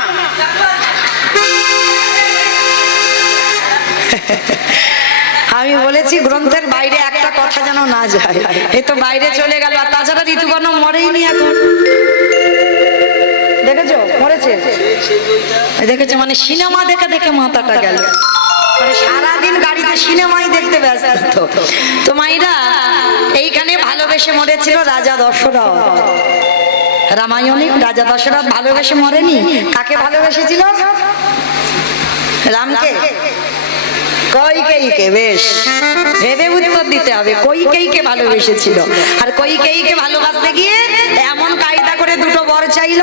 আমি বলেছি গ্রন্থের বাইরে একটা কথা যেন না যায়। এ তো বাইরে চলে গেল, আর তাছাড়া ঋতুপর্ণ মরেইনি এখন। দেখেছো মরেছে, দেখেছো মানে সিনেমা দেখে দেখে মাথাটা গেল, মানে সারাদিন গাড়িতে সিনেমাই দেখতে ব্যস্ত। তো মাইরা এইখানে ভালোবেসে মরেছিল রাজা দশরথ। রামায়ণে রাজা দশরথ ভালোবেসে মরেনি। কাকে ভালোবেসেছিল? রামকে, কইকেয়ীকে। বেশ ভেবে উত্তর দিতে হবে। কইকেয়ীকে ভালোবেসেছিল। আর কইকেয়ীকে ভালোবাসতে গিয়ে এমন কায়দা করে দুটো বর চাইল।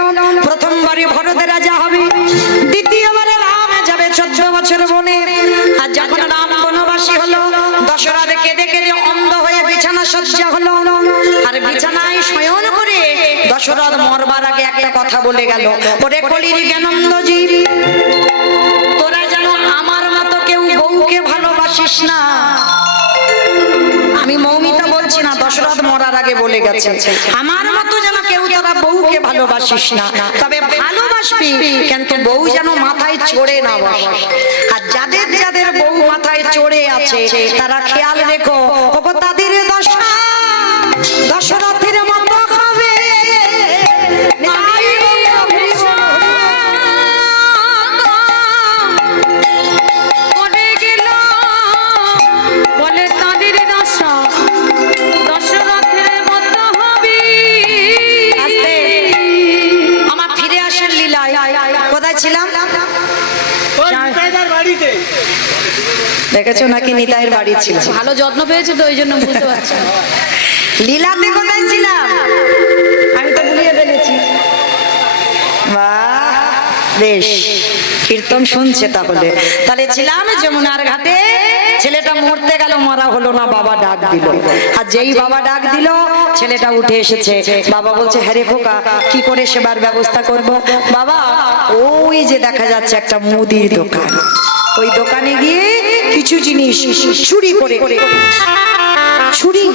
প্রথমবারে ভরত রাজা হবে, দ্বিতীয়বারে রাম যাবে 14 বছর বনে। আর যখন রাম বনবাসী হলো, দশরথ কেঁদে কেঁদে অন্ধ হয়ে বিছানা সজ্জা হলো। আর বিছানায় শয়ন করে দশরথ মরবার আগে একটা কথা বলে গেল, ওরে কলির জ্ঞানন্দজি, তোরা যেন আমার মতো কেউ বউকে ভালোবাসিস না। আমি মৌমিতা বলছি না, দশরথ মরার আগে বলে গেছে, আমার মতো যেন কেউ তোরা বউকে ভালোবাসিস না। তবে ভালোবাসবি, কিন্তু বউ যেন মাথায় চড়ে না বসে। আর যাদের যাদের বউ মাথায় চড়ে আছে তারা খেয়াল রেখো, ওগো তাদের দশা দশরথের মতো হবে। পড়ে গেল বলে তাদের দশা দশরথের মতো হবে। আস্তে আমার ফিরে আসেন লীলায়। কোথায় ছিলাম? ওই নিতাইদার বাড়িতে। দেখেছো নাকি নিতাইয়ের বাড়ি ছিল। ভালো যত্ন পেয়েছে তো, ওই জন্য বুঝতে পারছি। লীলাতে কোথায় ছিলাম? আমি তো ভুলিয়ে ফেলেছি। বাহ, বেশ কীর্তন শুনছে তাহলে। তাহলে ছিলাম যমুনার ঘাটে। ছেলেটা মরতে গেল, মরা হলো না, বাবা ডাক দিল। আর যেই বাবা ডাক দিল ছেলেটা উঠে এসেছে। বাবা বলছে, হ্যাঁ রে খোকা, কি করে সেবার ব্যবস্থা করব? বাবা ওই যে দেখা যাচ্ছে একটা মুদির দোকান, ওই দোকানে গিয়ে কিছু জিনিস চুরি করে। চুরি?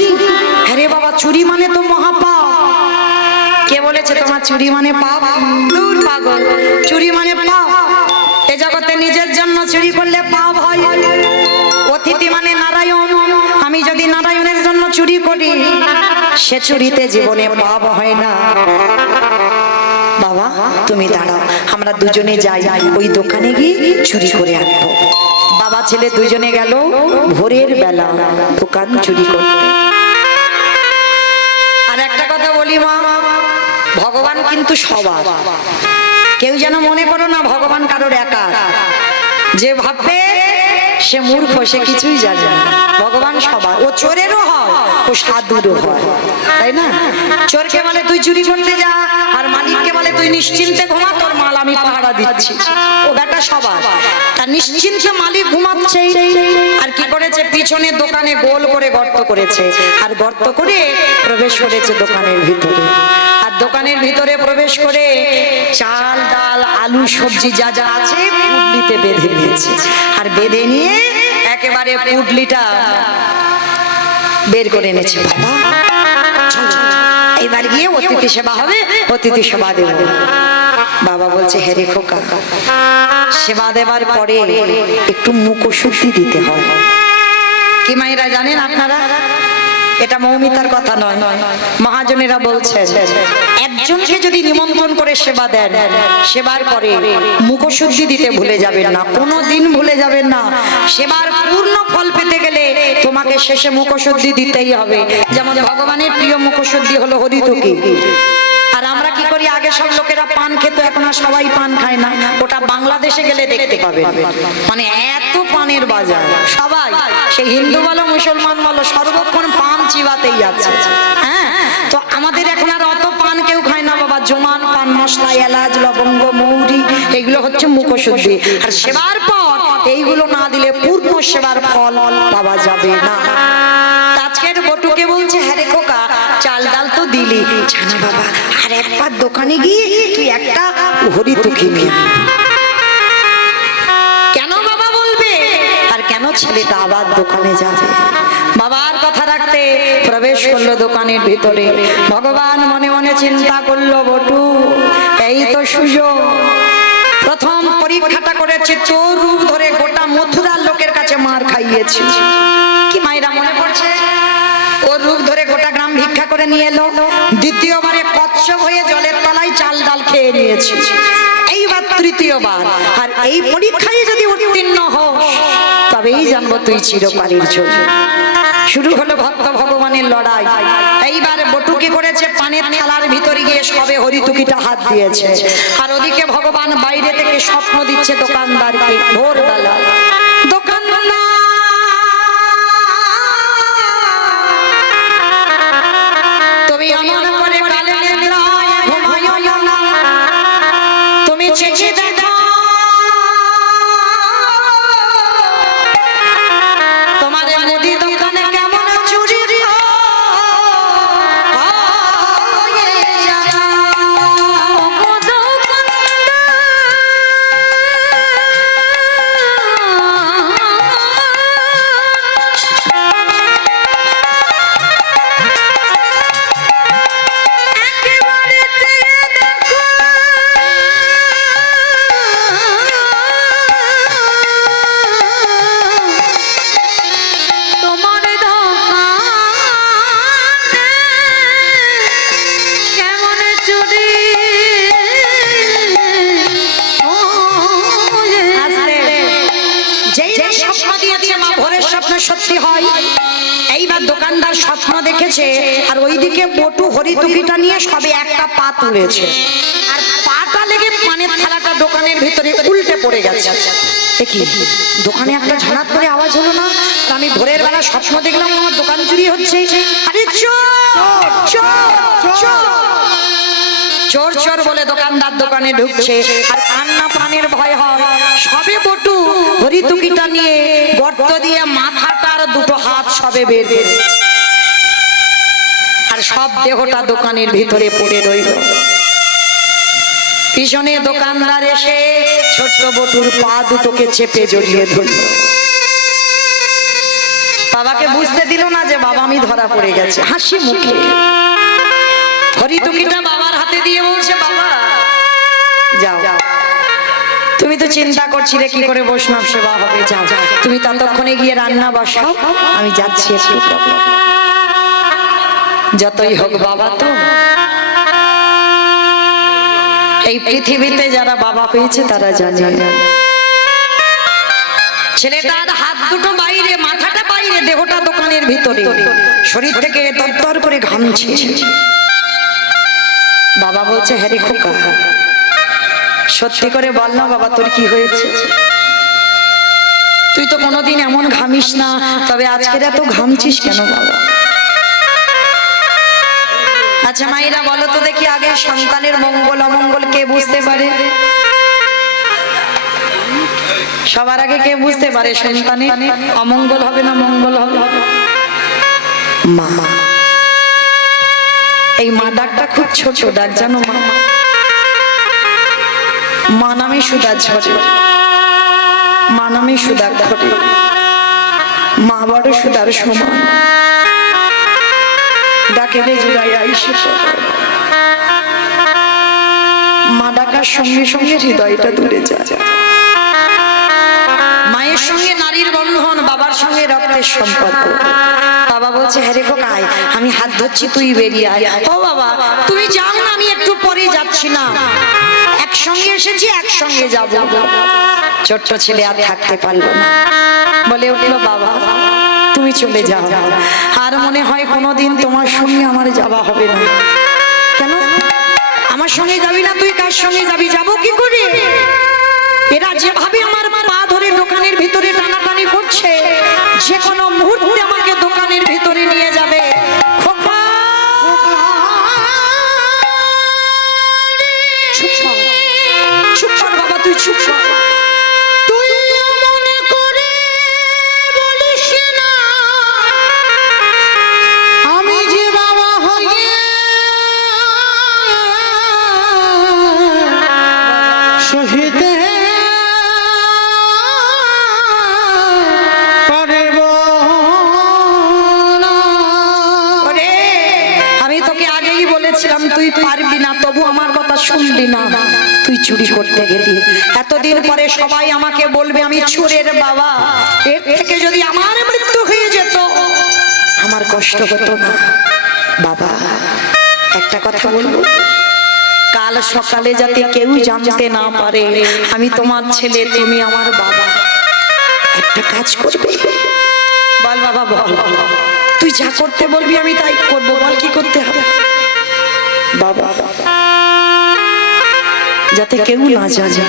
হ্যাঁ রে বাবা, চুরি মানে তো মহাপাপ। কে বলেছে তোমার চুরি মানে পাপ? দূর পাগল, চুরি মানে পাপ। এ জগতে নিজের জন্য চুরি করলে পাপ হয়। অতিথি মানে নারায়ণ। আমি যদি নারায়ণের জন্য চুরি করি, সে চুরিতে জীবনে পাপ হয় না। বাবা তুমি দাঁড়াও, আমরা দুজনে যাই, ওই দোকানে গিয়ে চুরি করে আনবো। বাবা ছেলে দুজনে গেল ভোরের বেলা দোকান চুরি করতে। আর একটা কথা বলি মা, ভগবান কিন্তু সবার। কেউ যেন মনে করো না ভগবান কারোর একা। যে ভাববে সে মূর্খ, সে কিছুই জানে না। ভগবান সবার। ও চোরেরও হয়, ও সাধুরও হয়, তাই না? চোরকে বলে তুই চুরি করতে যা, আর মালিককে বলে তুই নিশ্চিন্তে ঘুমা, তোর মাল আমি পাহারা দিচ্ছি। ও বেটা সবার। তার নিশ্চিন্তে মালিক ঘুমাচ্ছে। আর কি করেছে? পিছনে দোকানে গোল করে গর্ত করেছে, আর গর্ত করে প্রবেশ করেছে দোকানের ভিতরে। আর দোকানের ভিতরে প্রবেশ করে চাল ডাল আলু সবজি যা যা আছে পুডলিতে বেঁধে নিয়েছে। আর বেঁধে নিয়ে একেবারে পুডলিটা বের করে এনেছে। বাবা চলো, এবার গিয়ে অতিথি সেবা হবে, অতিথি সেবা দেব। বাবা বলছে, হ্যাঁ রে খোকা, সেবা দেবার পরে একটু মুখশুদ্ধি দিতে হয়। কি মায়েরা জানেন আপনারা? এটা মৌমিতার কথা নয়, মহাজনেরা বলছেন একজনকে যদি নিমন্ত্রণ করে সেবা দেন, সেবার পরে মুখশুদ্ধি দিতে ভুলে যাবেন না, কোনোদিন ভুলে যাবেন না। সেবার পূর্ণ ফল পেতে গেলে তোমাকে শেষে মুখশুদ্ধি দিতেই হবে। যেমন ভগবানের প্রিয় মুখশুদ্ধি হলো হরিতুকি। আর আমরা কি করি? আগে সব লোকেরা পান খেত, এখন আর সবাই পান খায় না। ওটা বাংলাদেশে গেলে দেখতে পাবে, মানে এত পানের বাজার। সবাই, সে হিন্দু বলো মুসলমান বলো, সর্বক্ষণ পান চিবাতেই আছে। হ্যাঁ, তো আমাদের এখন আর অত পান কেউ খায় না বাবা। জোমান, পান মশলা, এলাচ, লবঙ্গ, মৌরি, এগুলো হচ্ছে মুখশুদ্ধি। আর সেবার পর এইগুলো না দিলে পূর্ণ সেবার ফল পাওয়া যাবে না। আজকের বটুকে বলছে, হ্যাঁ রে খোকা, চাল ডাল তো দিলি, জানা বাবা আর একবার দোকানে গিয়ে তুই একটা হরিতুকি নিয়ে। কেন বাবা বলবে? আর কেন ছেলেটা আবার দোকানে যাবে? বাবার কথা রাখতে প্রবেশ করলো দোকানের ভিতরে। ভগবান মনে মনে চিন্তা করলো, বটু এই তো সুযোগ। প্রথম পরীক্ষাটা করেছে, তোর রূপ ধরে গোটা মথুরার লোকের কাছে মার খাইয়েছি। কি মায়েরা মনে পড়ছে? করে নিয়ে এলো, দ্বিতীয়বারে কচ্ছপ হয়ে জলের তলায় চাল ডাল খেয়ে নিয়েছে, এইবার তৃতীয়বার। আর এই পরীক্ষায় যদি উত্তীর্ণ হস তবেই জানবো তুই চিরকালের জন্য। শুরু হলো ভক্ত ভগবানের লড়াই। এইবার বটু কি করেছে, পানের থালার ভিতরে গিয়ে সবে হরিতুকিটা হাত দিয়েছে, আর ওদিকে ভগবান বাইরে থেকে স্বপ্ন দিচ্ছে দোকানদারকে। ভোরবেলা দোকানদার তুমি অমন করে কালে নিদ্রায় ঘুমাইও না, তুমি চেঁচে দেখো তোমার মুদি দোকানে কেমন চুরি হয়ে যায়। তোমার দোকানে কেমন চুরি যেই স্বপ্ন দিয়েছে মা, ভোরের স্বপ্ন সত্যি হয়। এইবার দোকানদার স্বপ্ন দেখেছে, আর ওইদিকে বটু হরিতুকিটা নিয়ে সবে একটা পা তুলেছে, আর পাটা লেগে পানের থালাটা দোকানের ভিতরে উল্টে পড়ে গেছে। দেখি দোকানে একটা ঝানাত করে আওয়াজ হলো না, আর আমি ভোরের বেলা স্বপ্ন দেখলাম আমার দোকান চুরি হচ্ছে। আরে চোর চোর চোর চোর চোর বলে দোকানদার দোকানে ঢুকছে, আর কান্না প্রাণের ভয় হয়। সবে বটু হরিতুকিটা নিয়ে গর্ত দিয়ে মাথাটার দুটো হাত সবে বের বের, আর সব দেহটা দোকানের ভিতরে পড়ে রইল। পিছনে দোকানদার এসে ছোট্ট বটুর পা দুটোকে চেপে জড়িয়ে ধরল। বাবাকে বুঝতে দিল না যে বাবা আমি ধরা পড়ে গেছে। হাসি মুখে হরিতুকিটা বাবার হাতে দিয়ে বলছে, বাবা যাও, তুমি তো চিন্তা করছিলে কি করে বৈষ্ণব সেবা হবে, যাও তুমি ততক্ষণে গিয়ে রান্না বসাও, আমি যাচ্ছি একটু। যতই হোক বাবা তো এই পৃথিবীতে যারা বাবা হয়েছে তারা জানে। ছেলেটার হাত দুটো বাইরে, মাথাটা বাইরে, দেহটা দোকানের ভিতরে, শরীর থেকে দরদর করে ঘামছে। বাবা বলছে, হ্যাঁ রে খোকা, সত্যি করে বল না বাবা তোর কি হয়েছে? তুই তো কোনোদিন এমন ঘামিস না, তবে আজকের এত ঘামছিস কেন বাবা? আচ্ছা মায়েরা বলো তো দেখি, আগে সন্তানের মঙ্গল অমঙ্গল কে বুঝতে পারে? সবার আগে কে বুঝতে পারে সন্তানের অমঙ্গল হবে না মঙ্গল হবে? মা। এই মা ডাকটা খুব ছোট ডাক, জানো মা? মা নামে সুদা ঝরে, মা নামে সুদা ঘটে, মা বড় সুদার সমান। ডাকেলে জুড়াই আইসে মা ডাকার সঙ্গে সঙ্গে হৃদয়টা দূরে যায়। মায়ের সঙ্গে নারীর বন্ধন, বাবার সঙ্গে রক্তের সম্পর্ক। বাবা বলছে, হ্যাঁ রে খোকা আয়, আমি হাত ধরছি, তুই বেরিয়ে আয়। ও বাবা তুমি যাও না, আমি একটু পরে যাচ্ছি না, একসঙ্গে এসেছি একসঙ্গে যাব। ছোট্ট ছেলে আর থাকতে পারলো না, বলে উঠলো, বাবা তুমি চলে যাও, আর মনে হয় কোনোদিন তোমার সঙ্গে আমার যাওয়া হবে না। কেন আমার সঙ্গে যাবি না? তুই কার সঙ্গে যাবি? যাবো কি করে? এরা যেভাবে আমার পা ধরে দোকানের ভিতরে টানাটানি করছে, যে কোনো মুহূর্তে আমাকে দোকানের ভিতরে নিয়ে যাবে। খোকা চুপ কর, চুপ কর বাবা, তুই চুপ কর। তুই মনে করে বলিস না আমি যে বাবা হয়ে সহিতে পারিব না। ওরে, আমি তোকে আগেই বলেছিলাম তুই পারবি না, তবু আমার কথা শুনলি না। তুই চুরি করতে গেলি, এতদিন পরে সবাই আমাকে বলবে আমি চোরের বাবা। এর থেকে যদি আমার মৃত্যু হয়ে যেত আমার কষ্ট হতো না। বাবা একটা কথা বলবো, কাল সকালে যাতে কেউ জানতে না পারে আমি তোমার ছেলে, তুমি আমার বাবা। একটা কাজ করবে, বল বাবা বল, তুই যা করতে বলবি আমি তাই করবো, বল কি করতে হবে। বাবা যাতে কেউ না জানে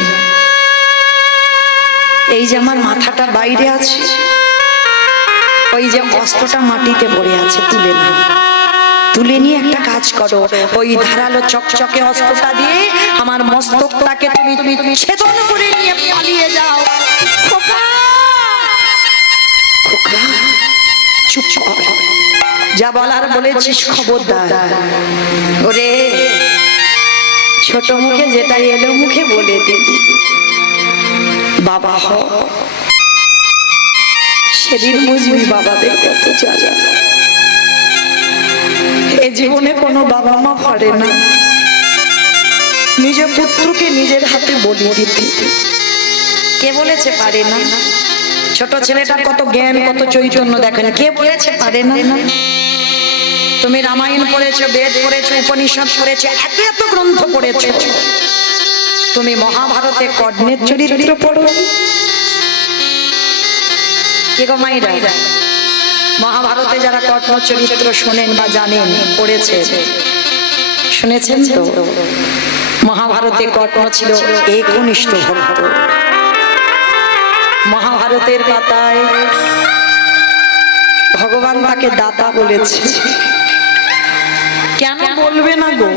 এই যে আমার মাথাটা বাইরে আছে, ওই যে অস্ত্রটা মাটিতে পড়ে আছে, তুলে না, তুলে নিয়ে একটা কাজ করো, ওই ধারালো চকচকে অস্ত্রটা দিয়ে আমার মস্তকটাকে তুমি ছেদন করে নিয়ে পালিয়ে যাও। খোকা খোকা চুপ কর, যা বলার বলেছিস খবরদার। ওরে ছোট মুখে যেটা এলো মুখে বলে দিবি বাবা হ, সেদিন বুঝবি বাবাদের কত জ্বালা। এ জীবনে কোনো বাবা মা পারে না নিজের পুত্রকে নিজের হাতে বলি দিতে। কে বলেছে পারে না? ছোট ছেলেটার কত জ্ঞান কত চৈতন্য দেখেন, কে বলেছে পারে না? তুমি রামায়ণ পড়েছো, বেদ পড়েছো, উপনিষদ পড়েছো, এত এত গ্রন্থ পড়েছো, তুমি মহাভারতে কর্ণের চরিত্র পড়ো। কে গো মাইরা, মহাভারতে যারা কর্ণ চরিত্র শোনেন বা জানেন, পড়েছে, শুনেছেন তো? মহাভারতে কর্ণ ছিল একনিষ্ঠ ভক্ত। মহাভারতের পাতায় ভগবান তাকে দাতা বলেছে। কেন বলবে না গো?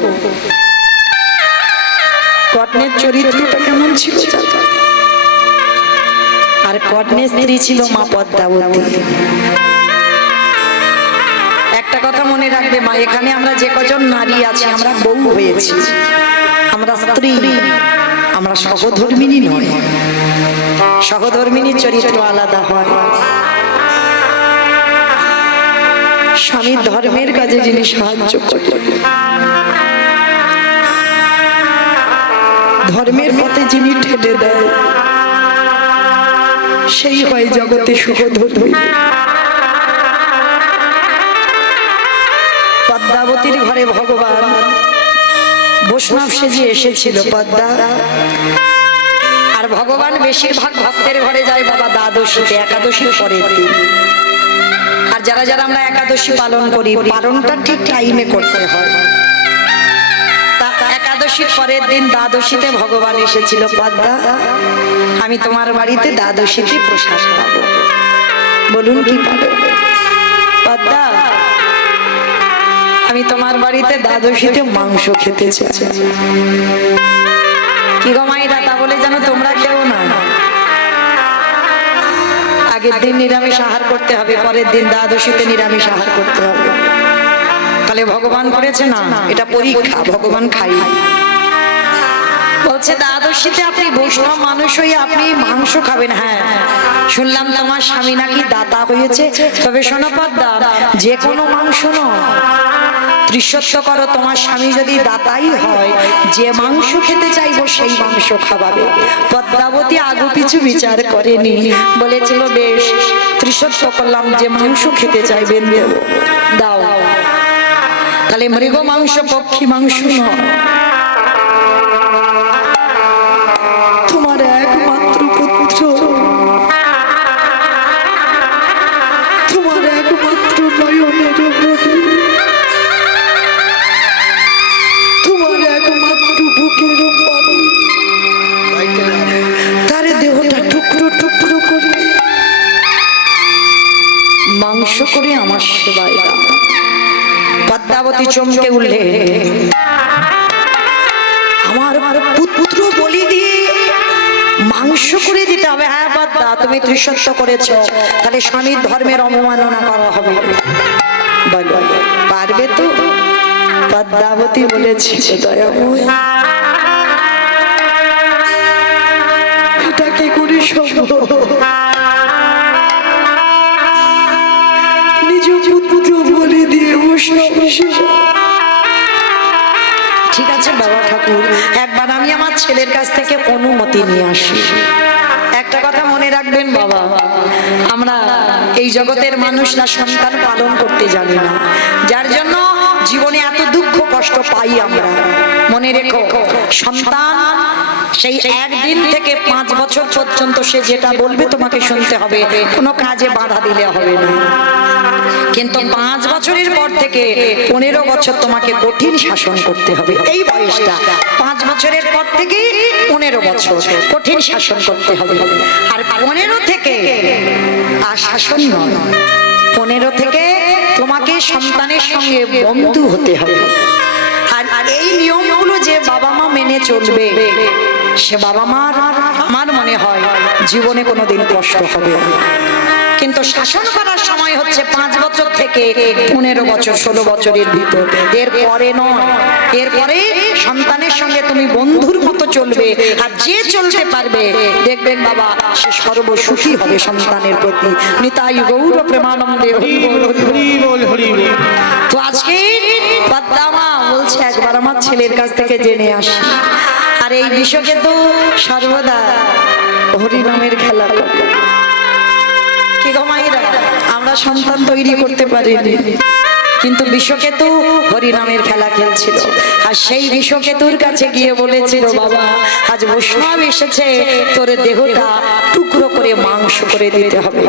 কর্ণের চরিত্রটা কেমন ছিল? আর কর্ণের স্ত্রী ছিল মা পদ্মাবতী। একটা কথা মনে রাখবে মা, এখানে আমরা যে কজন নারী আছি আমরা বউ হয়েছি, আমরা স্ত্রী, আমরা সহধর্মিনী নয়। সহধর্মিনীর চরিত্র আলাদা হয়। স্বামীর ধর্মের কাজে যিনি সাহায্য করেন, ধর্মের পথে যিনি ঠেলে দেয়, সেই হয় জগতে সুখধর্মী। পদ্মাবতীর ঘরে ভগবান বৈষ্ণব সেজে এসেছিল পদ্মা। আর ভগবান বেশিরভাগ ভক্তের ঘরে যায় বাবা দ্বাদশীতে, একাদশীর পরের দিন। আর যারা যারা আমরা একাদশী পালন করি, পালনটা ঠিক টাইমে করতে হয়। তা একাদশীর পরের দিন দ্বাদশীতে ভগবান এসেছিল, পদ্মা আমি তোমার বাড়িতে দ্বাদশীতে প্রসাদ পাবো। বলুন কি পাবো? পদ্মা আমি তোমার বাড়িতে দ্বাদশীতে মাংস খেতে চাই। কি গো মাইরা, তা বলে জানো তোমরা কেউ না, আগের দিন নিরামিষ আহার করতে হবে, পরের দিন দ্বাদশীতে নিরামিষ আহার করতে হবে। তাহলে ভগবান করেছে না, এটা পরীক্ষা, ভগবান খাই। বলছে দ্বাদশীতে আপনি বৈষ্ণব মানুষ হয়ে আপনি মাংস খাবেন। হ্যাঁ শুনলাম তোমার স্বামী নাকি দাতা হয়েছে, তবে শোনো পদ্মা, যে কোনো মাংস নয়, ত্রিশত্ব করো, তোমার স্বামী যদি দাতাই হয়, যে মাংস খেতে চাইবো সেই মাংস খাওয়াবে। পদ্মাবতী আগু পিছু বিচার করেনি, বলেছিল বেশ ত্রিশত্ব করলাম, যে মাংস খেতে চাইবেন দেব, দাও। তাহলে মৃগ মাংস পক্ষী মাংস নয়, তোমার একমাত্র পুত্র, তোমার একমাত্র নয়নের মণি, তোমার একমাত্র বুকের পানি, তার দেহটা টুকরো টুকরো করে মাংস করে আমার সেবায় দাও। পদ্মাবতী চমকে উঠলে, আমার পুত্র বলি দিয়ে মাংস করে দিতে হবে? হ্যাঁ পদ্মা, তুমি ত্রিশত্ব করেছো, তাহলে স্বামীর ধর্মের অবমাননা করা হবে, বলো পারবে তো? পদ্মাবতী বলেছে দয়াময়, এটা কি করে সম্ভব? নিজ পুত্র বলি দিয়ে বৈষ্ণব সেবা। ঠিক আছে বাবা ঠাকুর, একবার আমি আমার ছেলের কাছ থেকে অনুমতি নিয়ে আসি। একটা কথা মনে রাখবেন বাবা, আমরা এই জগতের মানুষরা সন্তান পালন করতে জানি না, যার জন্য জীবনে এত দুঃখ কষ্ট পাই আমরা। মনে রেখো, সন্তান সেই একদিন থেকে 5 বছর পর্যন্ত সে যেটা বলবে তোমাকে শুনতে হবে, কোনো কাজে বাধা দিলে হবে না। কিন্তু 5 বছরের পর থেকে 15 বছর তোমাকে কঠিন শাসন করতে হবে। এই বয়সটা 5 বছরের পর থেকে 15 বছর কঠিন শাসন করতে হবে। আর 15 থেকে আর শাসন নয়, 15 থেকে তোমাকে সন্তানের সঙ্গে বন্ধু হতে হবে। আর এই নিয়মগুলো যে বাবা মা মেনে চলবে, সে বাবা মার আমার মনে হয় জীবনে কোনোদিন কষ্ট হবে না। কিন্তু শাসন করার সময় হচ্ছে 5 বছর থেকে 15 বছর, 16 বছরের ভিতর, এর পরে নয়। এরপরে সন্তানের সঙ্গে তুমি বন্ধুর মতো চলবে। আর যে চলতে পারবে দেখবেন বাবা সে সর্বসুখী হবে সন্তানের প্রতি। নিতাই গৌর প্রেমানন্দে হরি বল, হরি বল, হরি বল। তো আজকে পদ্মামা বলছে একবার আমার ছেলের কাছ থেকে জেনে আসি। আর এই বিষয়কে তো সর্বদা হরি নামের খেলা করে। কি গো মায়েরা, আমরা সন্তান তৈরি করতে পারিনি, কিন্তু বিশ্বকেতু হরিনামের খেলা খেলছিল। আর সেই বিশ্বকেতুর কাছে গিয়ে বলেছিল, বাবা আজ বৈষ্ণব এসেছে, তোর দেহটা টুকরো করে মাংস করে দিতে হবে।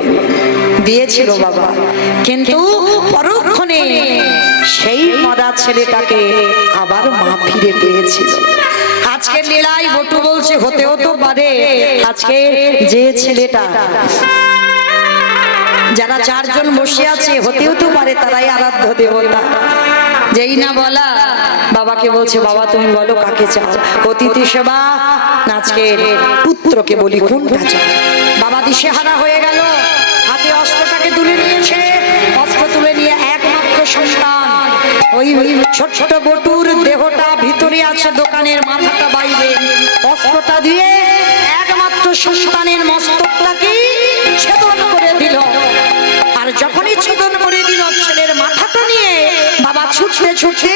দিয়েছিল বাবা, কিন্তু পরক্ষণে সেই মরা ছেলেটাকে আবার মা ফিরে পেয়েছিল। আজকে লীলায় বটু বলছে হতেও তো পারে আজকে যে ছেলেটা, যারা 4 জন বসে আছে, হতেও তো পারে তারাই আরাধ্য দেবতা। যেই না বলা বাবাকে বলছে, বাবা তুমি বলো কাকে চাও, অতিথি সেবা আজকে পুত্রকে বলি কোনটা চাও। বাবা দিশেহারা হয়ে গেল, হাতে অস্ত্রটাকে তুলে নিয়েছে। অস্ত্র তুলে নিয়ে একমাত্র সন্তান, ওই ছোট ছোট বটুর দেহটা ভিতরে আছে, দোকানের মাথাটা বাইরে, অস্ত্রটা দিয়ে একমাত্র সন্তানের মস্তকটাকে ছেদন করে দিল। আর যখনই ছেদন করে দিল, ছেলের মাথাটা নিয়ে বাবা ছুটতে ছুটতে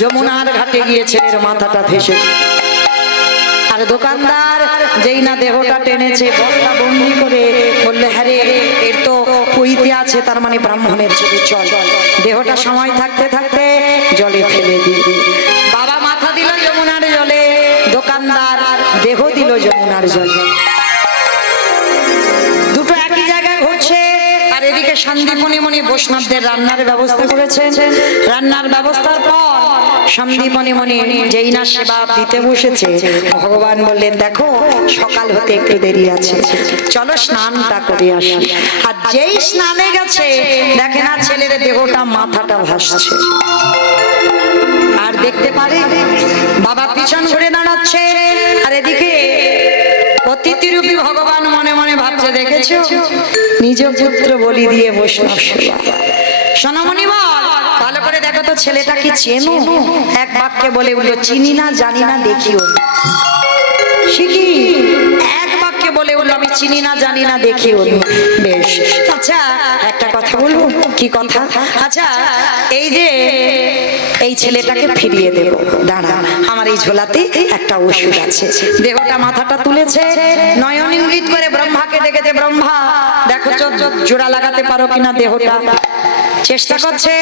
যমুনার ঘাটে গিয়ে ছেলের মাথাটা ভেসে। আর দোকানদার যেই না দেহটা টেনেছে, বস্তা বন্দি করে বললে, হ্যাঁ রে এর তো পইতে আছে, তার মানে ব্রাহ্মণের ছেলে, চল দেহটা সময় থাকতে থাকতে জলে ফেলে দিই। বাবা মাথা দিল যমুনার জলে, দোকানদার দেহ দিল যমুনার জলে। দুটো একই জায়গায় ঘটছে। আর এদিকে সন্দীপনী বৈষ্ণবদের রান্নার ব্যবস্থা করেছেন। রান্নার ব্যবস্থার পর সন্দীপনী যেই না সেবা দিতে বসেছে, ভগবান বললেন, দেখো সকাল হতে একটু দেরি আছে, চলো স্নানটা করে আসি। আর যেই স্নানে গেছে, দেখে না ছেলের দেহটা মাথাটা ভাসছে। আর দেখতে পারে বাবা পিছন ঘুরে দাঁড়াচ্ছে। আর এদিকে অতিথিরূপী ভগবান মনে মনে ভাবছে, দেখেছো নিজ পুত্র বলি দিয়ে বৈষ্ণব সেবা। সোনামণি বল, ভালো করে দেখো তো ছেলেটা কি চেনো? এক বাক্যে বলে উঠলো, চিনি না, জানি না, দেখিও না। শিখি এক বাক্যে বলে উঠলো, আমি চিনি না, জানি না, দেখিও না। বেশ, আচ্ছা একটা কথা বলবো। কি কথা? আচ্ছা এই যে এই ছেলেটাকে ফিরিয়ে দেব, দাঁড়া আমার এই ঝোলাতে একটা ওষুধ আছে। দেহটা মাথাটা তুলেছে, নয়ন ইঙ্গিত করে ব্রহ্মাকে ডেকেছে, ব্রহ্মা দেখো জোড়া লাগাতে পারো কিনা দেহটা। চেষ্টা করছে,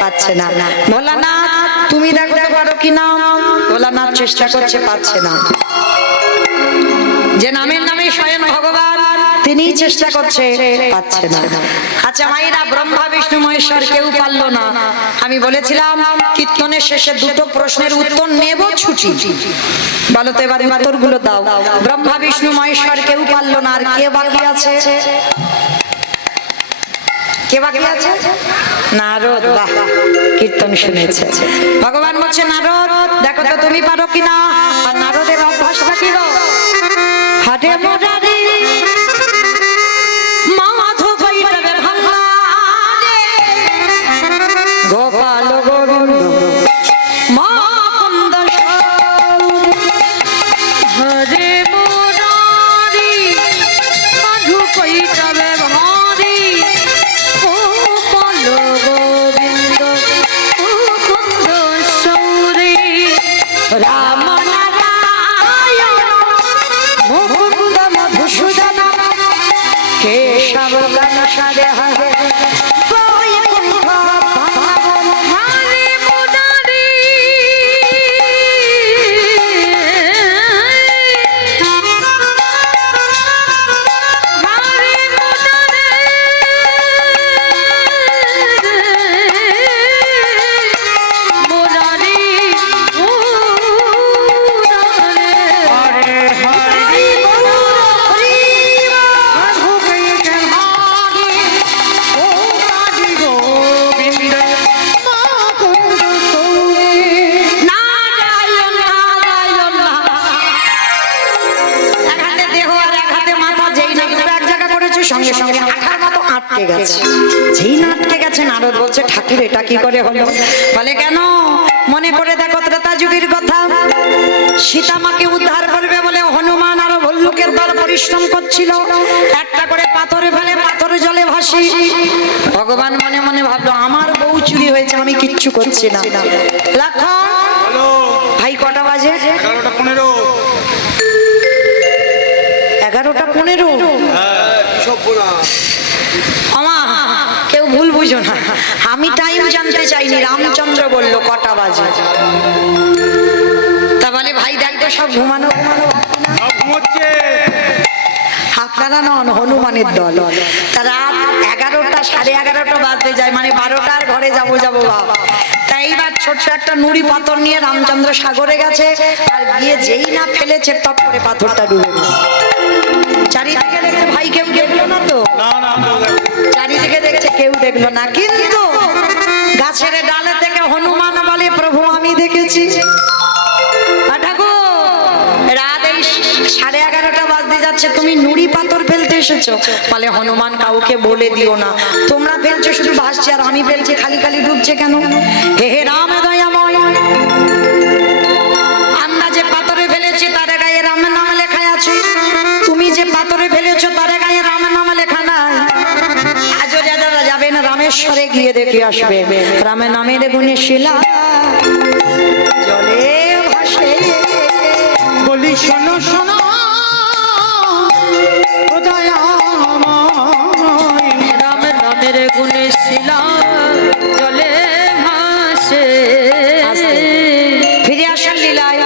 পাচ্ছে না। ভোলানাথ তুমি দেখো পারো কিনা। ভোলানাথ চেষ্টা করছে, পাচ্ছে না। যে নামের নামে স্বয়ং ভগবান, তিনি চেষ্টা করছে, পাচ্ছে না। আচ্ছা মায়েরা, ব্রহ্মা বিষ্ণু মহেশ্বর কেউ পারলো না। আমি বলেছিলাম কীর্তনের শেষে দুটো প্রশ্নের উত্তর নেব, ছুটি। বলো তো এবারে উত্তরগুলো দাও। ব্রহ্মা বিষ্ণু মহেশ্বর কেউ পারলো না, আর কে বাকি আছে? কে বাকি আছে? নারদ। বাহ, কীর্তন শুনেছে। ভগবান বলছে, নারদ দেখো তো তুমি পারো কিনা। আর নারদের অভ্যাসটা কি গো? হাটে মোরারি মাধব কইরাবে ভাঙা গোপাল গোবিন্দ মাকুন্দ হরে মোরারি মাধব কইরাবে ভারি গোপাল গোবিন্দ মুকুন্দ সৌরি রাম মুকুন্দ মধু আটকে গেছে। যেই না আটকে গেছে নারদ বলছে ঠাকুর এটা কি করে হলো? বলে কেন? মনে করে দেখো ত্রেতা যুগের কথা, সীতা মাকে উদ্ধার করবে বলে হনুমান আর ভল্লুকের দল পরিশ্রম করছিল, একটা করে পাথরে ফেলে পাথরে জলে ভাসি। ভগবান মনে মনে ভাবলো আমার বউ চুরি হয়েছে, আমি কিচ্ছু করছি না। লক্ষণ ভাই কটা বাজে? 11:15। 11:15। আমা কেউ ভুল বুঝো না, আমি টাইম জানতে চাইনি, রামচন্দ্র বলল কটা বাজে। তা বলে ভাই দেখো সব ঘুমানো ঘুমোচ্ছে। আপনারা নন, হনুমানের দল। তা রাত 11টা 11:30 বাজতে যায়, মানে 12টার ঘরে যাবো বাবা। তাই এইবার ছোট্ট একটা নুড়ি পাথর নিয়ে রামচন্দ্র সাগরে গেছে, আর গিয়ে যেই না ফেলেছে টপ করে পাথরটা ডুবে গেছে। চারিদিকে দেখছে ভাই কেউ দেখলো না তো, চারিদিকে দেখছে কেউ দেখলো না, কিন্তু গাছের ডালে থেকে হনুমান বলে প্রভু আমি দেখেছি। ঠাকুর রাত এই 11:30 বাজতে যাচ্ছে, তুমি নুড়ি পাথর ফেলতে এসেছো? বলে হনুমান কাউকে বলে দিও না, তোমরা ফেলছো শুধু ভাসছে, আর আমি ফেলছি খালি খালি ডুবছে কেন? হে হে রাম দয়াময়, আমরা যে পাথরে ফেলেছি তার গায়ে রামের নাম লেখা আছে, তুমি যে পাথরে ফেলেছো তার গায়ে রামের নাম লেখা নাই। আজও যারা যাবেন রামেশ্বরে গিয়ে দেখে আসবে রামের নামের গুণে শিলা জলে ভাসে। বলি শোনো শোনো ও দয়াময়, রামের নামের গুণে শিলা জলে ভাসে। ফিরে আসার লীলায়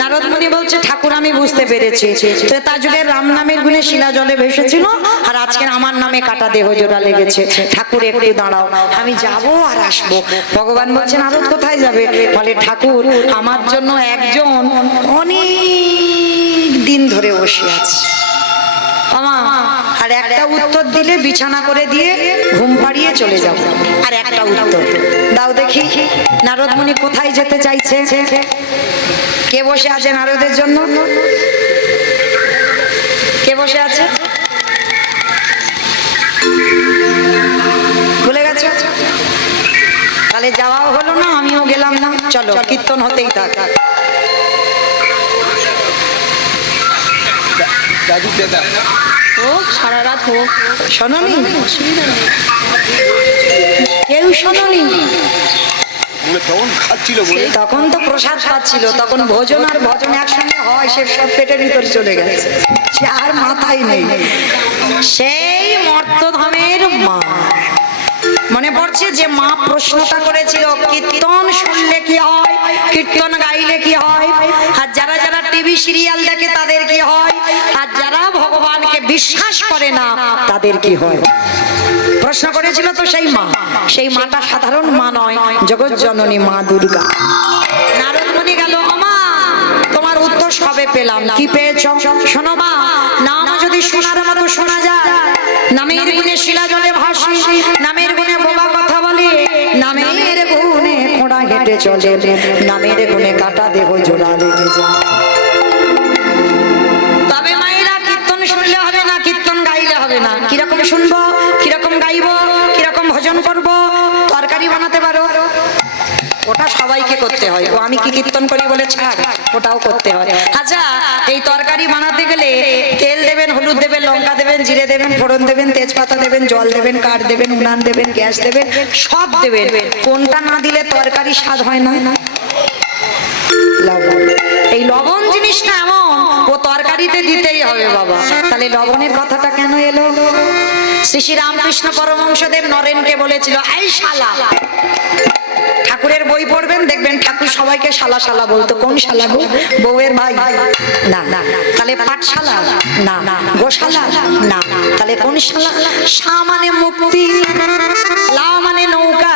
নারদ মুনি বলছে ঠাকুর আমি বুঝতে পেরেছি, ত্রেতা যুগের রাম নামের গুণে শিলা জলে ভেসেছিল, আর আজকের আমার নামে কাটা দেহ জোড়া লেগেছে। ঠাকুর একটু দাঁড়াও, আমি যাব আর আসবো। ভগবান বলছেন নারদ কোথায় যাবে? বলে ঠাকুর আমার জন্য একজন অনেক দিন ধরে বসে আছে, আর একটা উত্তর দিলে বিছানা করে দিয়ে ঘুম পাড়িয়ে চলে যাব। আর একটা উত্তর দাও দেখি, নারদ মুনি কোথায় যেতে চাইছে? কে বসে আছে নারদের জন্য? কে বসে আছে? ভুলে গেছে? তাহলে যাওয়াও হলো না, আমিও গেলাম না, চলো কীর্তন হতেই থাক। হোক সারা রাত হোক, শোনোনি? কেউ শোনোনি? তখন তো প্রসাদ খাচ্ছিল, তখন ভোজন আর ভজন একসঙ্গে হয়, সে সব পেটের ভিতর চলে গেছে, সে আর মাথায় নেই। সেই মর্তধামের মা মনে পড়ছে যে মা প্রশ্নটা করেছিল কীর্তন শুনলে কি হয়, কীর্তন গাইলে কি হয়, আর যারা যারা টিভি সিরিয়াল দেখে তাদের কি হয়, আর যারা ভগবানকে বিশ্বাস করে না তাদের কি হয়। প্রশ্ন করেছিল তো সেই মা, সেই মাটা সাধারণ মা নয়, জগৎ জননী মা দুর্গা। নারদ মুনি গেল, আমা তোমার উত্তর সবে পেলাম। কি পেয়েছ? শোনো মা, নাম যদি শোনার মতো শোনা যায়, নামের গুণে শিলা জলে ভাসি, নামের গুণে বোবা কথা বলে, নামের গুণে ঘোড়া হেঁটে চলে, নামের গুণে কাটা দেহ জোড়া লেগে যায়। তবে মায়েরা কীর্তন শুনলে হবে না, কীর্তন গাইলে হবে না। কিরকম শুনবো, কিরকম গাইবো, কিরকম ভজন করবো? তরকারি বানাতে পারো, ওটা সবাইকে করতে হয়, ও আমি কি কীর্তন করি বলে ছাড়, ওটাও করতে হয়। আচ্ছা এই তরকারি বানাতে গেলে তেল দেবেন, হলুদ দেবেন, লঙ্কা দেবেন, জিরে দেবেন, ফোড়ন দেবেন, তেজপাতা দেবেন, জল দেবেন, কাঠ দেবেন, উনান দেবেন, গ্যাস দেবেন, সব দেবেন। কোনটা না দিলে তরকারি স্বাদ হয় না? লবণ। এই লবণ জিনিসটা এমন, ও তরকারিতে দিতেই হবে বাবা। তাহলে লবণের কথাটা কেন এলো? শ্রী শ্রী রামকৃষ্ণ পরমহংসদেব নরেনকে বলেছিল, এই শালা। ঠাকুরের বই পড়বেন দেখবেন ঠাকুর সবাইকে শালা শালা বলতো। কোন শালা গো? বউয়ের ভাই? না না। তাহলে পাঠশালা? না। গোশালা? না। তাহলে কোন শালা? শা মানে মুক্তি, লা মানে নৌকা,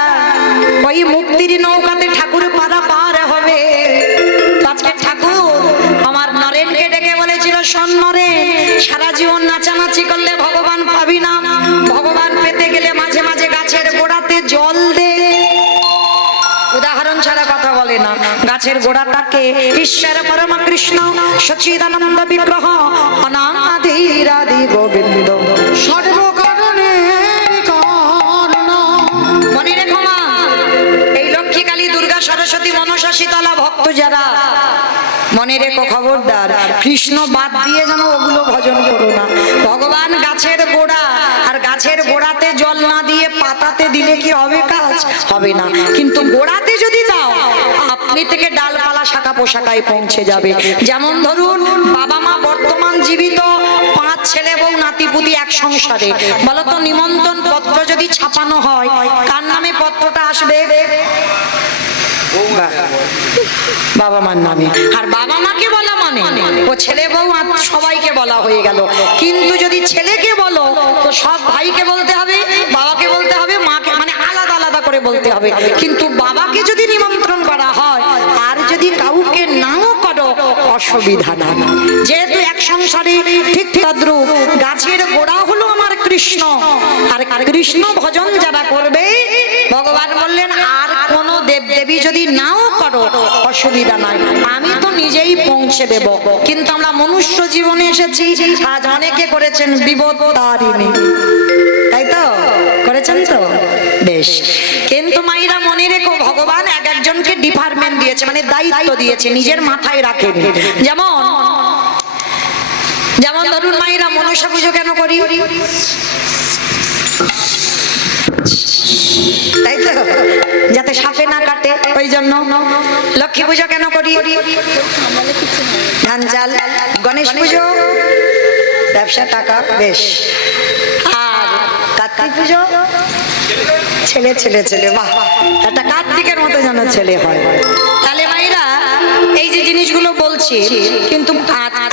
ওই মুক্তির নৌকাতে ঠাকুর পারা পার হবে। আজকে ঠাকুর আমার নরেনকে ডেকে বলেছিল, শোন নরেন, সারা জীবন নাচানাচি করলে ভগবান পাবি না, ভগবান পেতে গেলে মাঝে মাঝে গাছের গোড়াতে জল দে। উদাহরণ ছাড়া কথা বলে না। গাছের গোড়াটাকে ঈশ্বর পরম কৃষ্ণ সচ্চিদানন্দ বিগ্রহ অনাদিরাদি গোবিন্দ সর্বকারণে সরস্বতী মনসা শীতলা ভক্ত যারা, মনে রেখো খবরদার, কৃষ্ণ বাদ দিয়ে যেন ওগুলো ভজন করো না। ভগবান গাছের গোড়া, আর গাছের গোড়াতে জল না দিয়ে পাতাতে দিলে কি হবে? কাজ হবে না। কিন্তু গোড়াতে যদি দাও, আপনি থেকে ডালপালা শাখা পোশাকায় পৌঁছে যাবে। যেমন ধরুন, বাবা মা বর্তমান জীবিত, 5 ছেলে বউ নাতিপুতি এক সংসারে, বলতো নিমন্ত্রণ পত্র যদি ছাপানো হয়, কার নামে পত্রটা আসবে? বাবা মার নামে। আর বাবা মাকে বলা মানে ও ছেলে বউ সবাইকে বলা হয়ে গেল। কিন্তু যদি ছেলেকে বলো, তো সব ভাইকে বলতে হবে, বাবাকে বলতে হবে, মাকে, মানে আলাদা আলাদা করে বলতে হবে। কিন্তু বাবাকে যদি নিমন্ত্রণ করা হয়, আর যদি কাউকে নাও করো, অসুবিধা না। যেহেতু এক সংসারে, ঠিক তদ্রূপ গাছের গোড়া হলো আমার কৃষ্ণ, আর কৃষ্ণ ভজন যারা করবে, ভগবান বললেন আর কোন দেব দেবী যদি নাও করো, অসুবিধা নাই, আমি তো নিজেই পৌঁছে দেব। কিন্তু আমরা মনুষ্য জীবনে এসেছি, আজ অনেকে করেছেন বিপত্তারিণী, তাই তো করেছেন তো বেশ। কিন্তু মাইরা মনে রেখো, ভগবান এক একজনকে ডিপার্টমেন্ট দিয়েছে, মানে দায়িত্ব দিয়েছে, নিজের মাথায় রাখেন। যেমন যেমন ধরুন মাইরা, মনসা পুজো কেন করি? তাই তো, যাতে সাপে না কাটে, ওই জন্য। লক্ষ্মী পুজো কেন করি? ধান চাল। গণেশ পুজো ব্যবসা টাকা, বেশ। আর কার্তিক পুজো ছেলে ছেলে ছেলে, বাহ, একটা কার্তিকের মতো যেন ছেলে হয়। তাহলে মাইরা এই যে জিনিসগুলো বলছি, কিন্তু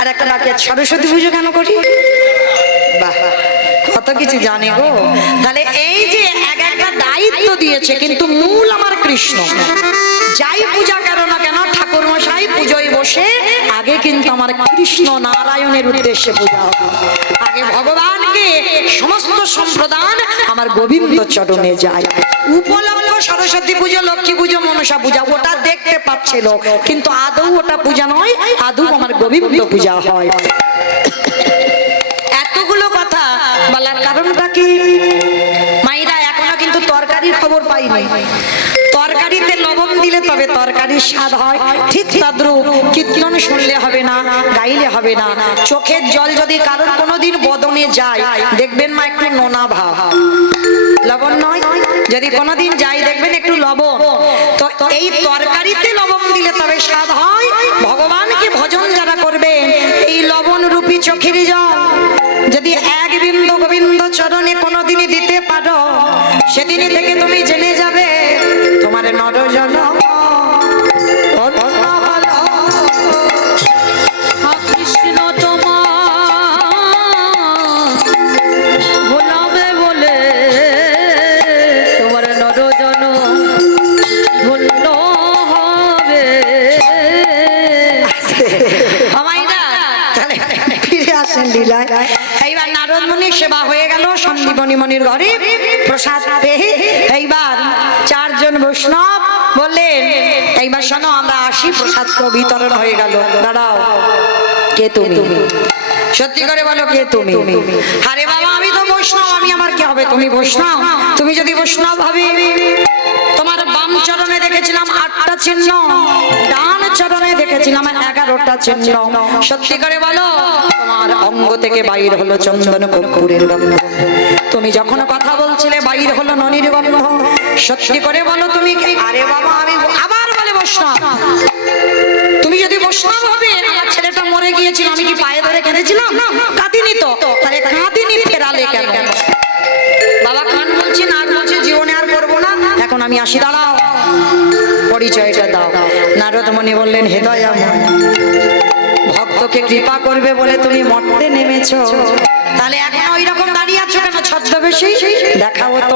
আর একটা বাকি আছে, সরস্বতী পুজো কেন করি? বাহ, কত কিছু জানে গো। তাহলে এই যে এক একটা দায়িত্ব দিয়েছে, কিন্তু মূল আমার কৃষ্ণ। যাই পূজা করো না কেন, ঠাকুর মশাই পুজোয় বসে আগে কিন্তু আমার কৃষ্ণ নারায়ণের উদ্দেশ্যে পূজা হবে। আগে ভগবানকে সমস্ত সম্প্রদান আমার গোবিন্দ চরণে যায়। উপলক্ষ সরস্বতী পুজো, লক্ষ্মী পুজো, মনসা পূজা, ওটা দেখতে পাচ্ছিল, কিন্তু আদৌ ওটা পূজা নয়, আদৌ আমার গোবিন্দ পূজা হয়। এতগুলো কথা বলার কারণটা কি? মাইরা এখনো কিন্তু তরকারির খবর পাইনি। তরকারিতে লবণ দিলে তবে তরকারির স্বাদ হয়। ঠিক তদ্রূপ কীর্তন শুনলে হবে না, গাইলে হবে না। চোখের জল যদি কারোর কোনোদিন বদনে যায়, দেখবেন মা একটু নোনা ভাব, লবণ নয়, যদি কোনোদিন যাই দেখবেন একটু লবণ। তো এই তরকারিতে লবণ দিলে তবে স্বাদ হয়। ভগবানকে ভজন যারা করবে, এই লবণ রূপী চোখের জল যদি এক বিন্দু গোবিন্দ চরণে কোনোদিনই দিতে পারো, সেদিনই থেকে তুমি জেনে যাবে তোমার নরজন কৃষ্ণ তোমার ভোলাবে বলে, তোমার নরজন ধন্য হবে। ফিরে আসেন লীলায়। এইবার নারদ মুনির সেবা হয়ে গেল, সন্দীপনী মনির ঘরে প্রসাদ পেয়ে এইবার 4 জন বৈষ্ণব বললেন, এইবার শোনো, আমরা আসি, প্রসাদ তো বিতরণ হয়ে গেল, দাঁড়াও, কে তুমি? সত্যি করে বলো, কে তুমি? আরে বাবা, আমি তো বৈষ্ণব, আমি আমার কি হবে? তুমি বৈষ্ণব? তুমি যদি বৈষ্ণব হবে, তোমার বাম চরণে দেখেছিলাম 8টা চিহ্ন, ডান চরণে দেখেছিলাম 11টা চিহ্ন। সত্যি করে বলো, তোমার অঙ্গ থেকে বাইর হলো চন্দন কর্পূরের গন্ধ। তুমি যখন কথা বলছিলে বাইর হলো ননির গন্ধ। সত্যি করে বলো, তুমি কি? আরে বাবা, আমি আবার বলে বৈষ্ণব। তুমি যদি বৈষ্ণব হবে, আমার ছেলেটা মরে গিয়েছিল, আমি কি পায়ে ধরে কেঁদেছিলাম? কাঁদিনি তো, তাহলে কাঁদিনি, ফেরালে কেন? বাবা কান বলছি, নাক বলছি, জীবনে আর করবো না, এখন আমি আসি, দাঁড়াও, পরিচয়টা দাও। নারদ মুনি বললেন, হে দয়াময়, ভক্তকে কৃপা করবে বলে তুমি মর্তে নেমেছো, তাহলে এখন ওই রকম দাঁড়িয়ে আছো কেন? ছদ্মবেশী দেখাবো তো।